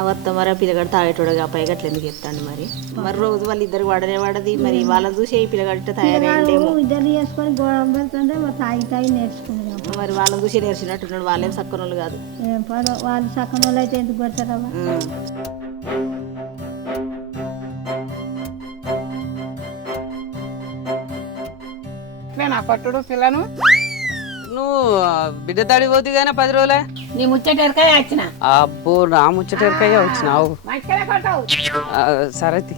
అవత్త మరి పిల్లగాడు తాగేటోడుగా పైగా అట్లా ఎందుకు చెప్తాను మరి. మరి రోజు వాళ్ళు ఇద్దరు వాడనే వాడది, మరి వాళ్ళని చూసి ఈ పిల్లగాడిట తయారైందేమో. ఇద్దరిని చేసుకొని గోడం పెడుతుంటే తాగి తాగి నేర్చుకున్నాం. మరి వాళ్ళని చూసి నేర్చినట్టున్నాడు. వాళ్ళేం సక్కన వాళ్ళు కాదు. ఏం పదో వాళ్ళు సక్కన వాళ్ళు అయితే ఎందుకు పెడతారమ్మా? నేను అప్పట్టుడు పిల్లను. నువ్వు బిడ్డ తాడి పోతు కానీ 10 రోజులే. నీ ముచ్చటెరకాయ వచ్చిన. అబ్బో నా ముచ్చటెరకాయ వచ్చినావు. సరే తి.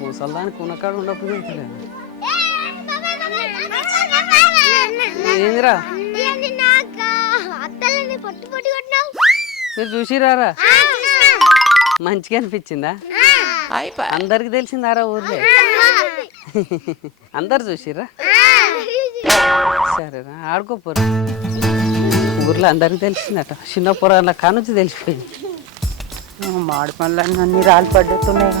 ముసల్దానికి ఉన్నకాడు ఉండప్పుడు ఏందిరా మీరు చూసిరారా? మంచిగా అనిపించిందా? అందరికి తెలిసిందారా ఊర్లో? అందరు చూసిరా? సరేనా, ఆడుకోపోరు. ఊర్లో అందరికి తెలిసిందట. చిన్న పొరాల కానుంచి తెలిసిపోయింది. మాడి పనులన్నీ అన్ని రాలి పడ్డట్టున్నాయి.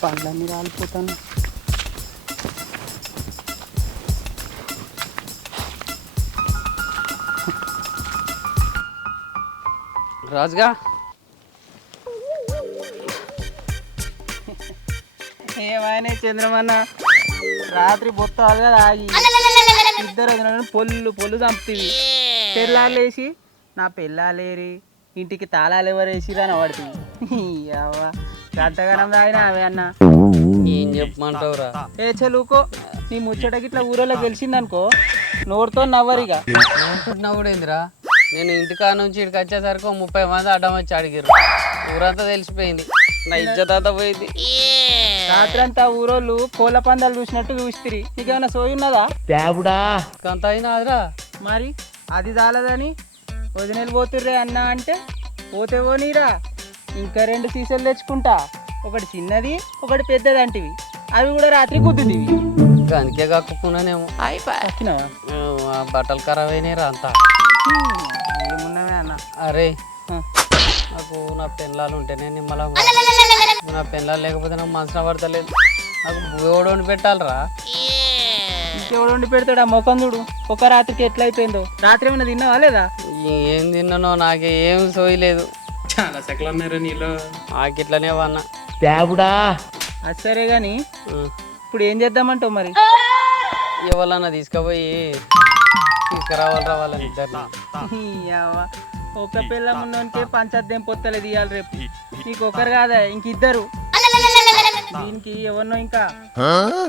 పళ్ళన్నీ రాలిపోతాను. రాజుగా ఏమైనా చంద్రమన్న రాత్రి బొత్తాలుగా తాగి ఇద్దరు పొల్లు పొల్లు చంపుతీవి. పెళ్ళాలేసి నా పెళ్ళాలేరి ఇంటికి తాళాలు ఎవరు వేసిరా అని పడుతుంది. గంటగానం తాగినా అవే అన్న. ఏం చెప్పమంటావురా? ఏ చెలుకో నీ ముచ్చటకి ఇట్లా ఊరోలో గెలిచిందనుకో నోరుతో నవ్వరిగా. నవ్వుడేందిరా? నేను ఇంటికా నుంచి ఇక్కడికి వచ్చేసరికి 30 మంది అడ్డం వచ్చి అడిగారు. ఊరంతా తెలిసిపోయింది. నా ఇజ్జత్ అంతా పోయింది. రాత్రంతా ఊరోళ్ళు కోళ్ళ పందాలు చూసినట్టు చూస్తిరి. నీకేమైనా సోయి ఉన్నదా? అంత అయినా అదిరా. మరి అది చాలదని వదినలు పోతుర్రే అన్న అంటే పోతే పోనీరా. ఇంకా 2 సీసాలు తెచ్చుకుంటా. ఒకటి చిన్నది ఒకటి పెద్దది అంటివి. అవి కూడా రాత్రి కుద్దుతీవి. గనికే కక్కున్నానేమో. బట్టలు ఖరాబ్ అయినాయిరా అంతా. ఏమున్నవే అన్న. అరే నాకు నా పెళ్ళాలు ఉంటేనే నిమ్మలం. నా పెళ్ళాలు లేకపోతే నాకు మనసున పడతలేదు. నాకు ఎవడు వండి పెట్టాలరా? ఇంకెవడు వండి పెడతాడు? ఆ ముఖం చూడు ఒక రాత్రికి ఎట్లయిపోయిందో. రాత్రి ఏమైనా తిన్నావా లేదా? ఏం తిన్నానో నాకే ఏం సోయలేదు. చాలా సెకలు ఉన్నారు నీలో. ఆకిట్లనే వన్నా. అది సరే గాని ఇప్పుడు ఏం చేద్దామంటావు మరి? ఎవరన్నా తీసుకుపోయి రావాలని ఇద్దరిని. అవ్వ ఒక పిల్లం ఉన్నోనికే పంచాయతీ పొత్తలేదు ఇవాళ రేపు. నీకు ఒకరు కాదా ఇంకిద్దరు. దీనికి ఎవరినో ఇంకా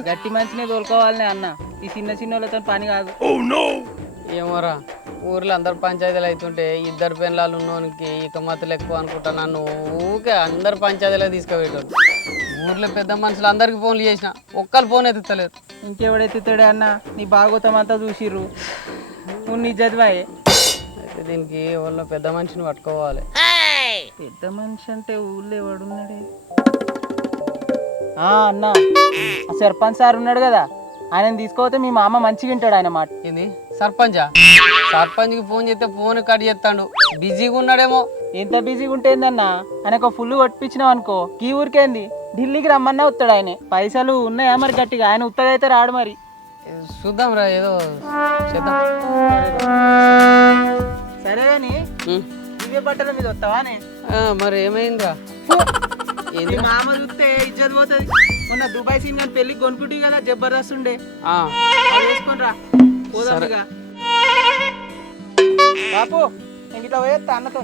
గట్టి మంచినే తోలుకోవాలనే అన్న. ఈ చిన్న చిన్న వాళ్ళతో పని కాదు. ఏమోరా ఊర్లో అందరు పంచాయతీలు అవుతుంటే ఇద్దరు పెళ్ళాలు ఉన్నోనికి ఇక మతలు ఎక్కువ అనుకుంటా. నన్ను ఊకే అందరు పంచాయతీలో తీసుకుపోయేటోళ్ళు. ఊర్లో పెద్ద మనుషులు అందరికి ఫోన్లు చేసిన ఒక్కరు ఫోన్ ఎత్తుతలేదు. ఇంకెవడెత్తుతాడే అన్న? నీ భాగవతం అంతా చూసిర్రు. నువ్వు నీ చదివాయే. అయితే దీనికి ఎవరిలో పెద్ద మనిషిని పట్టుకోవాలి. పెద్ద మనిషి అంటే ఊళ్ళో ఎవడున్నాడే? అన్న ఆ సర్పంచ్ సార్ ఉన్నాడు కదా, ఆయన తీసుకోపోతే మీ మామ మంచిగా వింటాడు ఆయన మాట. ఏంది సర్పంచా? సర్పంచ్కి ఫోన్ చేస్తే ఫోన్ కట్ చేస్తాడు. బిజీగా ఉన్నాడేమో. ఎంత బిజీగా ఉంటేందన్న, ఆయనకు ఫుల్ కొట్టించినావు అనుకో ఈ ఊరికేంది ఢిల్లీకి రమ్మన్నా వస్తాడు. ఆయన పైసలు ఉన్నాయా మరి గట్టిగా? ఆయన ఉత్తగైతే రాడు మరి. చూద్దాం రా ఏదో చేద్దాం. సరే కానీ ఇవే బట్టల మీద వస్తావా? మరి ఏమైందిరా? మీ మామ చూస్తే ఇజ్జత్ పోతుంది. మొన్న దుబాయ్ సీన్ కానీ పెళ్లికి కొనుక్కుంటే కదా జబర్దస్త్ ఉండే, వేసుకొని రా పోదాంగా. బాపు ఇంక ఇట్లా పోయేస్తా అన్నతో.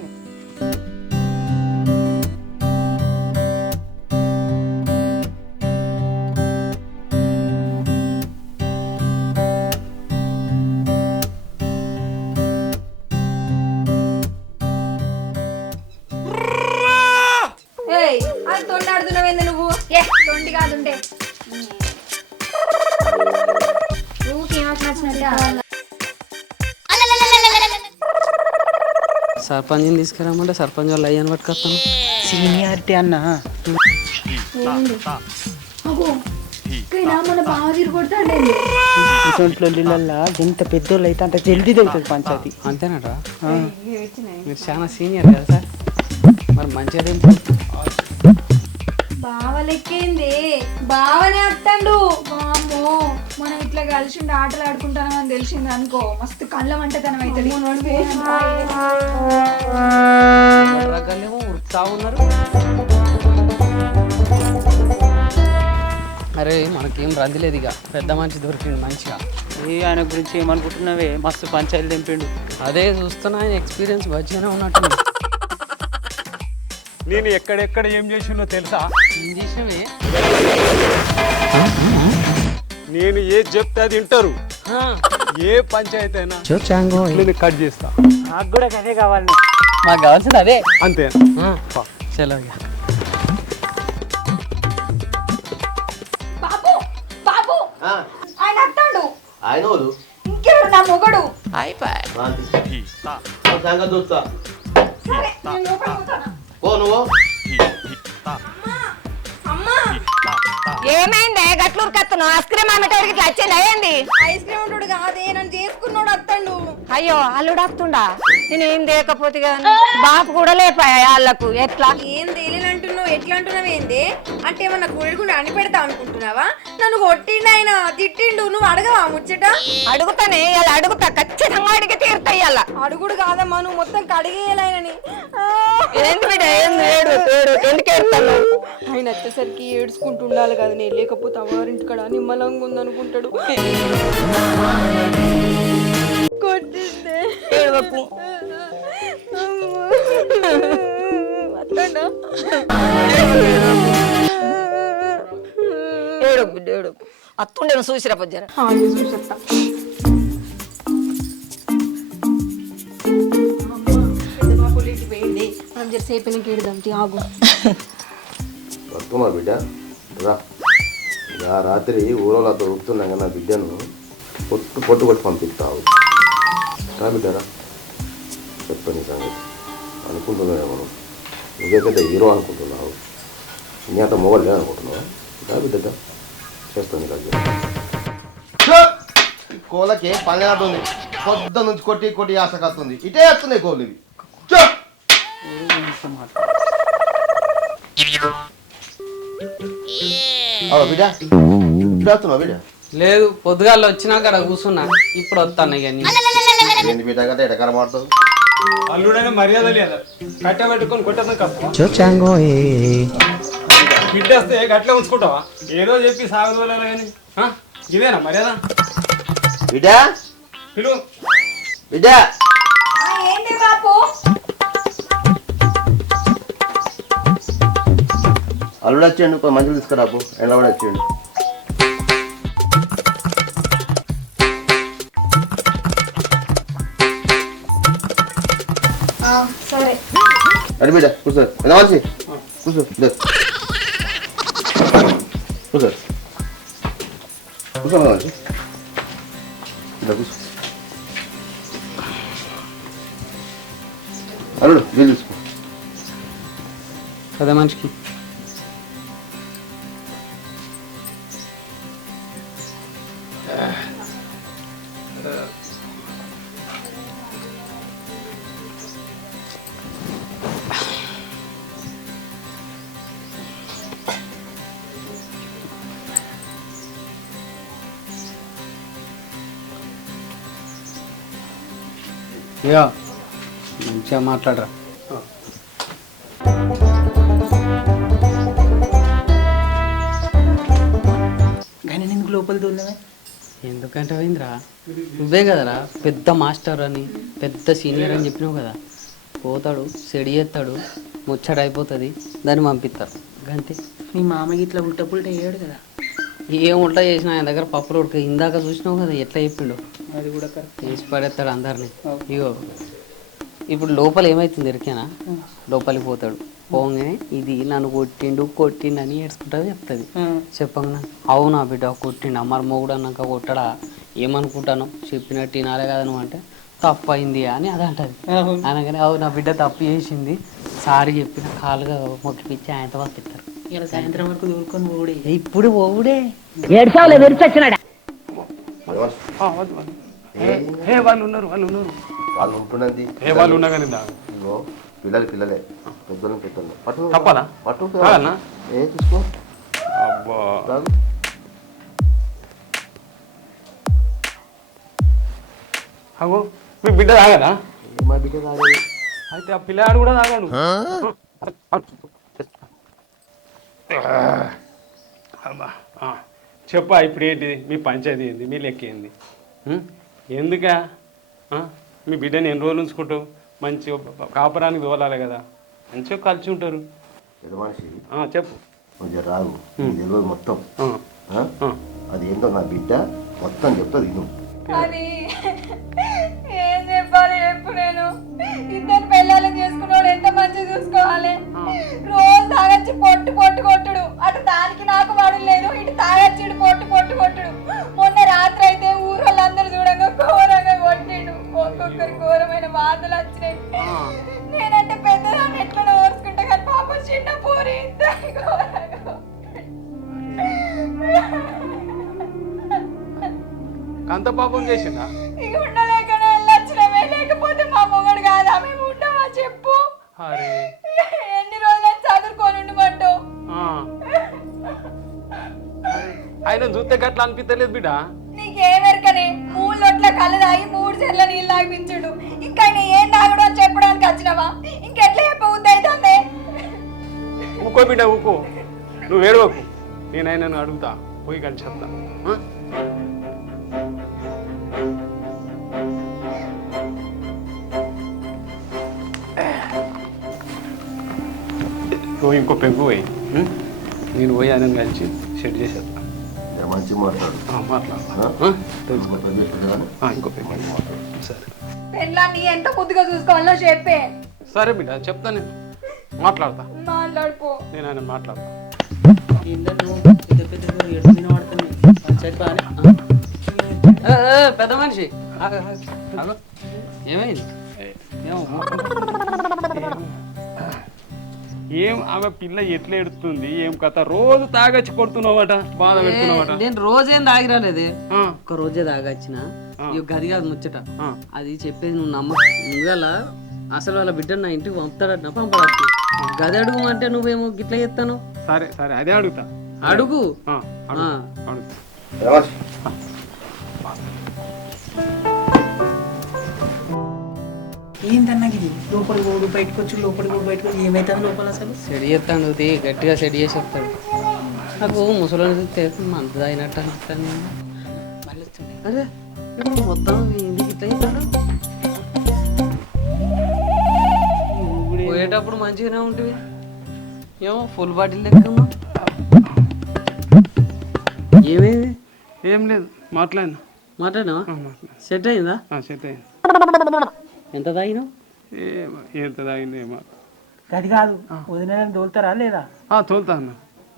అది తొండాడుతున్నావేంది నువ్వు? తొండి కాదుంటే సర్పంచ్ని తీసుకురామంటే సర్పంచ్ వాళ్ళు అయ్యాను పట్టుకొస్తాను. సీనియారిటీ అన్న. మన బాగా తిరుగుతాండి. ఇళ్ళల్లో ఎంత పెద్దోళ్ళు అయితే అంత జల్దీ తెలుస్తుంది పంచాయతీ. అంతేనరా? మీరు చాలా సీనియర్ కదా సార్. మరి మంచిగా బావ లెక్కేంది? బావనే అత్తండు. వామ్మో మనం ఇట్లా కలిసి ఉండి ఆటలు ఆడుకుంటాను అని తెలిసింది అనుకో మస్తు కళ్ళ వంటతనం అవుతుంది. రకాలేమో ఉరుకుతా ఉన్నారు. అరే మనకేం రందిలేదు ఇక. పెద్ద మనిషి దొరికింది మంచిగా. ఆయన గురించి ఏమనుకుంటున్నావే? మస్తు పంచాయతీ తెంపిండు. అదే చూస్తున్నా, ఆయన ఎక్స్పీరియన్స్ మంచిగానే ఉన్నట్టు. నేను ఎక్కడెక్కడ ఏం చేసినో తెలుసా? ఏం చేసినవే? నేను ఏది చెప్తే అది వింటారు. ఏ పంచాయతీ అయినా నేను కట్ చేస్తా. నాకు కూడా అదే కావాలి. మాకు కావాల్సింది అదే. అంతే. చలో బాబు బాబు ఆయన అత్తాడు. ఆయన ఇంకెవరు? నా మొగడు. చూస్తా సరే నేను లోపలికి పోతాను. ఓ నువ్వు అమ్మా ఏమైందే గట్లూరు కత్తును? ఐస్ క్రీమ్ అమ్మేటోడికి ఇట్లా వచ్చింది అయ్యింది. ఐస్ క్రీమ్ ఉంటాడు కాదే, నన్ను చేసుకున్నాడు అత్తండు. అయ్యో అల్లుడు వస్తుండా? నేను ఏం లేకపోతే బాపు కూడా లేపాయా వాళ్ళకు? ఎట్లా ఏం తెలియనంటున్నావు? ఎట్లా అంటున్నావు? ఏంది అంటే ఏమన్నా గుడిగుండా అని పెడతా అనుకుంటున్నావా? నన్ను కొట్టిండు ఆయన, తిట్టిండు. నువ్వు అడగవా ముచ్చట? అడుగుతానే ఇలా అడుగుతా, ఖచ్చితంగా అడిగి తీరుతాయి అలా. అడుగుడు కాదమ్మా, నువ్వు మొత్తం కడిగేయాలయనని. ఏంది బిడ్డ ఏంది? ఎందుకు ఏడుస్తాను? ఆయన వచ్చేసరికి ఏడ్చుకుంటూ ఉండాలి కదా, నేను లేకపోతే అమ్మగారింటి కాడ నిమ్మలంగా ఉందనుకుంటాడు. కొట్టిందే ఏడవకు. ఏడు బిడ్డ ఏడు. అత్తుండే చూసిరా పొద్దున. చూసేస్తా. పోయింది మనం జరసేపు ఏడుదాం. ఆగు వస్తున్నా బిడ్డ రా. ఆ రాత్రి ఊరోళ్ళతో ఉడుతున్నాం కదా, నా బిడ్డను పొట్టు కొట్టి పంపిస్తావు రా బిడ్డ రా. చెప్పండి సంగతి అనుకుంటున్నావేమో. నువ్వే పెద్ద హీరో అనుకుంటున్నావు. నీ అంత మొగలు లేదు అనుకుంటున్నావా? రా బిడ్డ చేస్తాను కదా. కోళ్ళకి పని ఉంది. పొద్దు నుంచి కొట్టి కొట్టి ఆశ కత్తుంది. ఇటే వస్తున్నాయి కోళ్ళు ఇవి. బిడ్డ వస్తున్నావు బిడ్డ? లేదు, పొద్దుగాల వచ్చినాక అక్కడ కూర్చున్నా. ఇప్పుడు వస్తాను ఇక. ఏంది బిడ్డ కదా ఎట కనబడుతుంది? అల్లుడైనా మర్యాద లేదా? కట్టె పెట్టుకొని కొట్టేసాం కష్టం. బిడ్డ వస్తే గట్లే ఉంచుకుంటావా? ఏదో చెప్పి సాగదోలేరు కానీ ఇదేనా మర్యాద? బిడ్డా బిడ్డా ఏంటి బాపు? అల్లుడు వచ్చాడు, కొంచెం మంచిగా తీసుకురాపు. ఎలా కూడా వచ్చాడు. సరే అడి బిడ్డ కూర్చో. ఎలా మంచి కూర్చో. కూర్చో కూర్చో మంచి కూర్చో. అల్లుడు బిల్ తీసుకో. పెద్ద మనిషికి ఇక మంచిగా మాట్లాడరా. కానీ నీకు లోపల తోలినవే ఎందుకంటే పోయిందిరా, నువ్వే కదరా పెద్ద మాస్టర్ అని పెద్ద సీనియర్ అని చెప్పినావు కదా. పోతాడు, సెడి చేస్తాడు, ముచ్చట అయిపోతుంది, దాన్ని పంపిస్తారు అంతే. మీ మామకి ఇట్లా ఉల్టా పుల్టా వేయడు కదా. ఏం ఉంటా చేసిన ఆయన దగ్గర పప్పులు ఉడక ఇందాక చూసినావు కదా ఎట్లా చెప్పిండు. అది కూడా కరెక్ట్. వేసి పడేస్తాడు అందరినీ. ఇగో ఇప్పుడు లోపల ఏమవుతుంది ఎరికేనా, లోపలికి పోతాడు, పోగానే ఇది నన్ను కొట్టిండు అని ఏడ్చుకుంటుంది చెప్తుంది. చెప్పంగా అవునా బిడ్డ కొట్టిండు, మరి మొగుడు అన్నాక కొట్టడా ఏమనుకుంటాను, చెప్పినట్టు వినాలే కదా నువ్వు అంటే తప్పు అయింది అని అది అంటది. అనగానే అవు నా బిడ్డ తప్పు చేసింది సారీ చెప్పిన కాలుగా మొక్కిపిచ్చి ఆయనతో పంపిస్తారు. ఇలా సాయంత్రం వరకు దూరుకొని పోడే. ఇప్పుడు పోవుడే వాళ్ళు ఉన్నారు వాళ్ళు ఉన్నారు వాళ్ళు ఉంటున్నది వాళ్ళు ఉన్నా కానీ ఇగో పిల్లలే పెద్దలు పట్టు తప్పదా పట్టు ఏ తీసుకో. అబ్బా అగో మీ బిడ్డ తాగదా? మా బిడ్డ తాగదు. అయితే ఆ పిల్లాడు కూడా తాగాడు. చెప్పా ఇప్పుడు ఏంటి మీ పంచాయతీ ఏంది, మీ లెక్క ఏంది? ఎందుకా మీ బిడ్డని ఎన్ని రోజులు ఉంచుకుంటావు? మంచిగా కాపురానికి తోలాలి కదా, మంచిగా కలిసి ఉంటారు. పెద్ద మనిషి చెప్పు. కొంచెం రాదు తెలియదు మొత్తం. అది ఏంటో నా బిడ్డ మొత్తం చెప్తుంది విను. అది ఏం చెప్పాలి చెప్పు. నేను ఇద్దరు పిల్లలు చేసుకున్నాడు ఎంత మంచిగా చూసుకోవాలి. రోజు తాగచ్చి పొట్టు కొట్టుడు, అటు దానికి నాకు వాడు లేదు, ఇటు తాగచ్చి ఇటు పొట్టు కొట్టుడు. మొన్న రాత్రి అయితే ఊరోళ్ళందరూ చూడంగా ఘోరంగా కొట్టిండు. ఒక్కొక్కరు ఘోరమైన బాధలు వచ్చినాయి. నేనంటే పెద్దదాన్ని ఎట్లా ఓర్చుకుంటా కానీ పాప చిన్న పూరి ఘోరంగా. అంత పాపం చేసిందా? ఇక ఉండలేకనే వెళ్ళొచ్చినమే, లేకపోతే మా మొగడు కాదా మేము ఉండవా చెప్పు. ఎన్ని రోజులు చదువుకొని ఉండమంటావు? ఆయన చూస్తే గట్లా అనిపించలేదు బిడ్డ. నీకేమెరకనే 3 లొట్ల కళ్ళు తాగి 3 చెర్ల నీళ్ళు తాగిపించుడు. ఇంకా ఏం తాగడు అని చెప్పడానికి వచ్చినవా? ఇంకెట్లా చెప్పవుద్ది అవుతుంది? ఊకో బిడ్డ ఊకో, నువ్వు ఏడవకు. నేనైనా అడుగుతా, పోయి కలిసి చెప్తా. ఇంకో పెంకు పోయి నేను పోయి ఆయన కలిసి సెట్ చేసేస్తా. మంచి మాట్లాడు. ఇంకో పెంకు మాట్లాడు. సరే పెళ్ళాన్ని ఎంత ముద్దుగా చూసుకోవాలో చెప్పే. సరే బిడ్డ చెప్తా, నేను మాట్లాడతా. మాట్లాడుకో. నేను ఆయన మాట్లాడతా. పెద్ద మనిషి ఏమైంది? ఏం ఆమె పిల్ల ఎట్లా ఎడుతుంది, ఏం కథ? రోజు తాగచ్చి కొడుతున్నావట, బాధ పెడుతున్నావట. నేను రోజేం తాగిరాలేదే, ఒక రోజే తాగచ్చిన. గది కాదు ముచ్చట, అది చెప్పేది నువ్వు నమ్మ. నువ్వేలా అసలు వాళ్ళ బిడ్డ నా ఇంటికి పంపుతాడట, పంపడచ్చు. గది అడుగు అంటే నువ్వేమో గిట్లా చెప్తాను. సరే సరే అదే అడుగుతా. అడుగు. ఏంటన్నా ఇది లోపల పోడు బయటకు వచ్చి లోపల పోడు బయటకు వచ్చి ఏమైతుంది లోపల? అసలు సెడి చేస్తాడు, గట్టిగా సెడి చేసి వస్తాడు. నాకు ముసలి చూస్తే మంతది అయినట్టు అనిపిస్తాను. మళ్ళీ అరే మొత్తం ఎందుకు ఇట్లా చేశాడు? పోయేటప్పుడు మంచిగానే ఉంటుంది ఏమో ఫుల్ బాటిల్ లెక్క ఏమైంది? ఏం లేదు మాట్లాడినా. మాట్లాడినావా? సెట్ అయిందా? సెట్ అయింది. ఎంత తాగినావు? ఎంత తాగింది ఏమో. అది కాదు, వదిలేదని తోలుతారా లేదా? తోలుతా అన్న.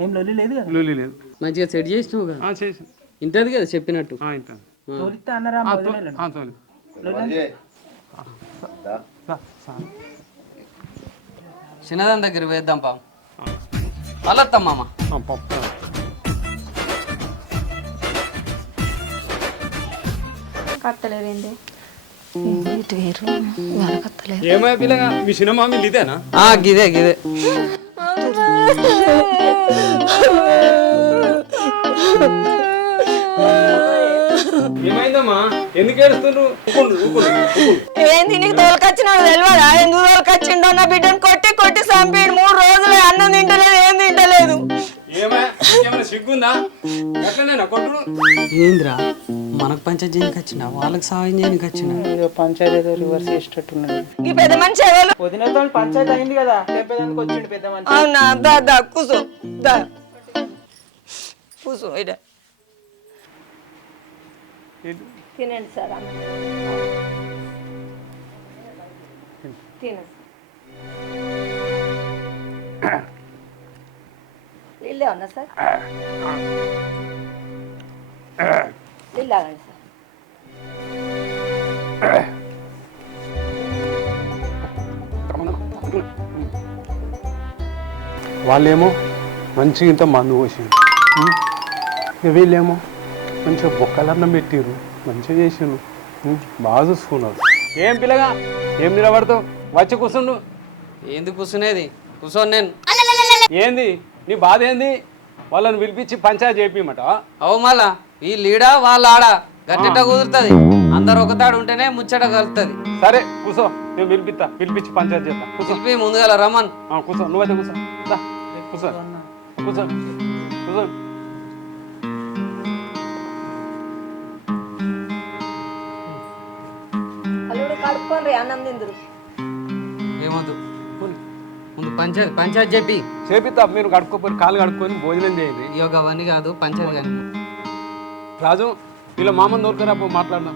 ఏం లొల్లి లేదు కదా? లొల్లి లేదు. మంచిగా సెట్ చేసినావు కదా? చేసి ఇంటది కదా చెప్పినట్టు. ఇంటాను. తోలితే అన్నారా? తోలి చిన్నదాని దగ్గర వేద్దాం పా. వాళ్ళొస్తాం మామ. పప్పు కత్తలేదేంటి? ఏమై పిల్లగా మీ సినిమా మీరు ఇదేనా? గిదే గిదే. ఏమైందమ్మా? ఎందుకు ఏడుస్తుండ్రు? ఏంది నీకు తోలుకొచ్చినాడు తెలియదా? ఎందుకు తోలుకొచ్చిండో? నా బిడ్డను కొట్టి కొట్టి చంపాడు. 3 రోజులు అన్నం తింటలేదు, ఏం తింటలేదు. ఏమైనా సిగ్గుందా? ఎట్లనేనా కొట్టుడు? ఏంద్రా మనకు పంచాయతీ చేయడానికి వచ్చినా వాళ్ళకి సాయం చేయడానికి వచ్చినా? పంచాయతీ ఏదో రివర్స్ చేసేటట్టున్నది. ఈ పెద్ద మనిషి ఎవరు? వదినతో పంచాయతీ అయింది కదా, లేపేదానికి వచ్చిండు పెద్ద మనిషి. అవునా? దా కూసో, దా కూసో. ఇడ తినండి సార్. తినండి. నీళ్ళే ఉన్నా సార్? నీళ్ళు తాగండి సార్. వాళ్ళేమో మంచిగా ఇంత మందు పోసిండు, వీళ్ళేమో మంచిగా బొక్కలన్నం పెట్టిర్రు, మంచిగా చేసిండు, బాగా చూసుకున్నారు. ఏం పిల్లగా ఏం నిలబడతావు? వచ్చి కూర్చుండు. ఏంది కూర్చునేది? కూర్చోను నేను. ఏంది నీ బాధ ఏంది? వాళ్ళని పిలిపించి పంచాయతీ చేపిమట. అవు మళ్ళా ఈ లీడా వాళ్ళ ఆడ గట్టెట కుదురుతుంది. అందరు ఒకతాడు ఉంటేనే ముచ్చట కలుగుతుంది. సరే కూర్చో, నేను పిలిపించి పంచాయతీ చేస్తా. కూర్చో ముందుగా రమ్మన్. కూర్చో, నువ్వైతే కూర్చో. కూర్చో కూర్చో కూర్చో. అల్లుడు కడుక్కోండి, అన్నం తిందురు. ఏమొద్దు, ముందు పంచాయతీ చెప్పి చేపిస్తా. మీరు కడుక్కోపోయి కాలు కడుక్కొని భోజనం చేయండి. యోగా అవన్నీ కాదు, పంచాయతీ కానీ. రాజు వీళ్ళ మామని దొరకరా, మాట్లాడదాం.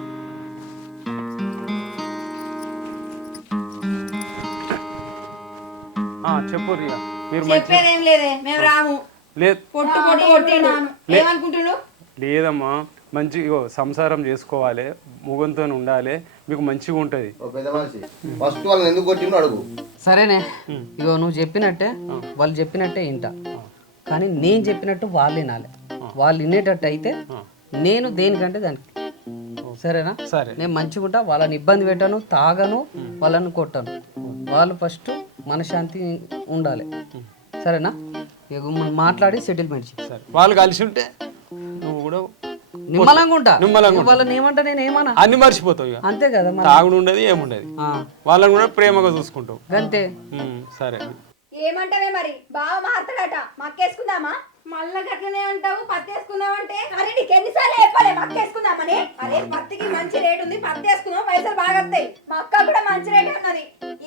చెప్పు రియా. మీరు చెప్పేదేం లేదే, మేము రాము. లేదు పొట్టు పొట్టు కొట్టిండు. ఏమనుకుంటున్నాడు? లేదమ్మా, మంచి సంసారం చేసుకోవాలి, ముఖంతో ఉండాలి, మీకు మంచిగా ఉంటుంది. ఫస్ట్ వాళ్ళని ఎందుకు కొట్టిండు అడుగు. సరేనే, ఇగో నువ్వు చెప్పినట్టే వాళ్ళు చెప్పినట్టే వింటా, కానీ నేను చెప్పినట్టు వాళ్ళు వినాలి. వాళ్ళు వినేటట్టు అయితే నేను దేనికంటే దానికి. సరేనా? సరే. నేను మంచిగా ఉంటా, వాళ్ళని ఇబ్బంది పెట్టాను, తాగను, వాళ్ళని కొట్టాను. వాళ్ళు ఫస్ట్ మనశ్శాంతి ఉండాలి. సరేనా? ఇక మాట్లాడి సెటిల్మెంట్ చేయి. సరే, వాళ్ళు కలిసి ఉంటే నువ్వు కూడా నిమ్మలంగా ఉంటా. వాళ్ళని ఏమంటా నేను ఏమన్నా అన్ని మర్చిపోతావు. ఇక అంతే కదా, తాగుడు ఉండదు, ఏముండదు. వాళ్ళని కూడా ప్రేమగా చూసుకుంటావు. అంతే. సరే. ఏమంటావే మరి? బావ మారుతాడట, మక్కేసుకుందామా? మళ్ళా గట్లనే అంటావు, పత్తి వేసుకుందామంటే? అరే నీకు ఎన్నిసార్లు చెప్పాలి మక్కేసుకుందామని? అరే పత్తికి మంచి రేటు ఉంది, పత్తి వేసుకుందాం, పైసలు బాగా వస్తాయి. మా అక్క కూడా మంచి రేటు అన్నది.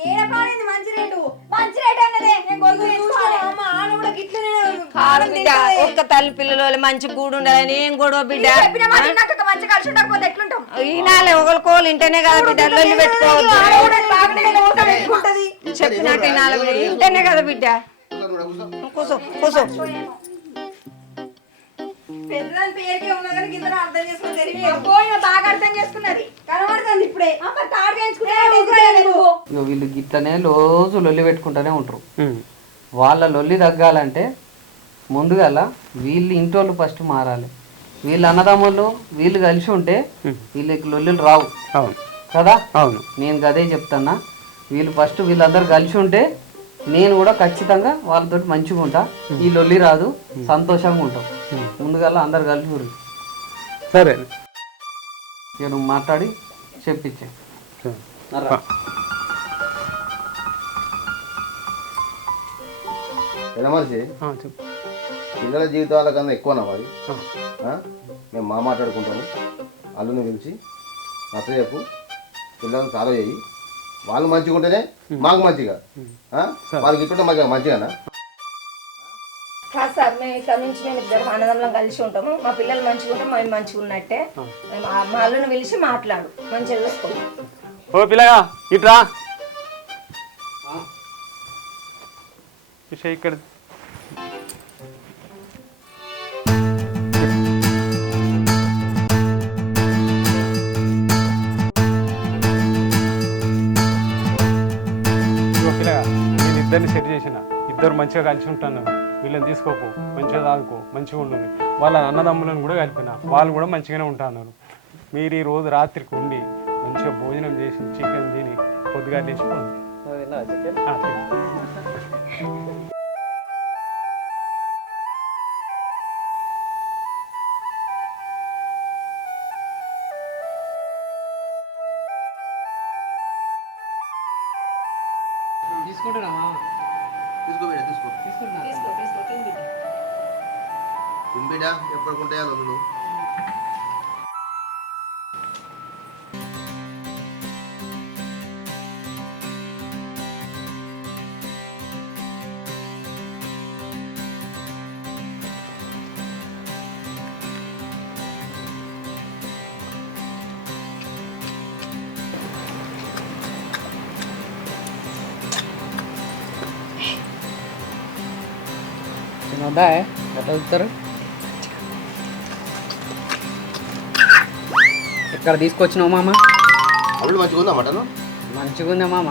ఏడ పాడైంది మంచి రేటు? మంచి రేటు అన్నదే. ఒక్క తల్లి పిల్లలు మంచి కూడు ఉండదని ఏం గొడవ బిడ్డ. మంచి కలిసి ఉండకపోతే ఎట్లుంటాం? ఈనాలే ఒకరికోళ్ళు ఇంటనే కదా బిడ్డ, లొల్లి పెట్టుకోవద్దు. చెప్పినట్టు ఇంటనే కదా బిడ్డ. కూసో కూసో. పెద్దదాని పేరుకే ఉన్నా కానీ కింద అర్థం చేసుకుని తెలివి బాగా అర్థం చేసుకున్నది, కనబడుతుంది ఇప్పుడే. వీళ్ళు గిట్లనే రోజు లొల్లి పెట్టుకుంటూనే ఉంటారు. వాళ్ళ లొల్లి తగ్గాలంటే ముందుగా వీళ్ళు ఇంటోళ్ళు ఫస్ట్ మారాలి. వీళ్ళు అన్నదమ్ములు వీళ్ళు కలిసి ఉంటే వీళ్ళకి లొల్లిలు రావు కదా. నేను అదే చెప్తానా, వీళ్ళు ఫస్ట్ వీళ్ళందరూ కలిసి ఉంటే నేను కూడా ఖచ్చితంగా వాళ్ళతో మంచిగా ఉంటా, ఈ లొల్లి రాదు, సంతోషంగా ఉంటాం. ముందుగా అందరు కలిసి ఊరు. సరే, ఇక నువ్వు మాట్లాడి చెప్పించే. మనిషి పిల్లల జీవితాల కన్నా ఎక్కువనా మరి? మేము మాట్లాడుకుంటాము, అల్లుని పిలిచి నచ్చ చెప్పు పిల్లల్ని ఫాలో చేయి వాళ్ళు మంచిగా ఉంటేనే మాకు మంచిగా వాళ్ళకి ఇట్టుంటే మంచిగానా కాదు సార్ మేము ఇక్కడ నుంచి మేము ఇద్దరు అన్నదమ్ములం కలిసి ఉంటాము మా పిల్లలు మంచిగా ఉంటే మేము మంచిగా ఉన్నట్టే మా అల్లుని పిలిచి మాట్లాడు మంచిగా చూసుకో ఓ పిల్లగా ఇట్రా ఇక్కడ నేను ఇద్దరిని సెట్ చేసిన ఇద్దరు మంచిగా కలిసి ఉంటాను వీళ్ళని తీసుకోకు మంచిగా తాగుకో మంచిగా ఉండదు వాళ్ళ అన్నదమ్ములను కూడా కలిపిన వాళ్ళు కూడా మంచిగానే ఉంటున్నారు మీరు ఈ రోజు రాత్రికి ఉండి మంచిగా భోజనం చేసి చికెన్ తిని పొద్దుగా లేచిపోండి తీసుకుంటున్నావా తింబిడా ఎప్పటికుంటాయా లొల్లులు తినొద్దా ఎట్లా చూస్తారు ఎక్కడ తీసుకొచ్చినావు మామ అల్లుడు మంచిగా ఉందా మటన్ మంచిగా ఉందా మామ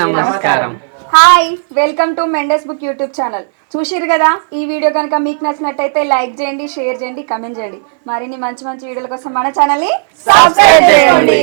నమస్కారం. హాయ్, వెల్కమ్ టు మెండస్ బుక్ యూట్యూబ్ ఛానల్. చూసిరు కదా, ఈ వీడియో కనుక మీకు నచ్చినట్టయితే లైక్ చేయండి, షేర్ చేయండి, కమెంట్ చేయండి. మరిన్ని మంచి మంచి వీడియోల కోసం మన ఛానల్ని సబ్స్క్రైబ్ చేసుకోండి.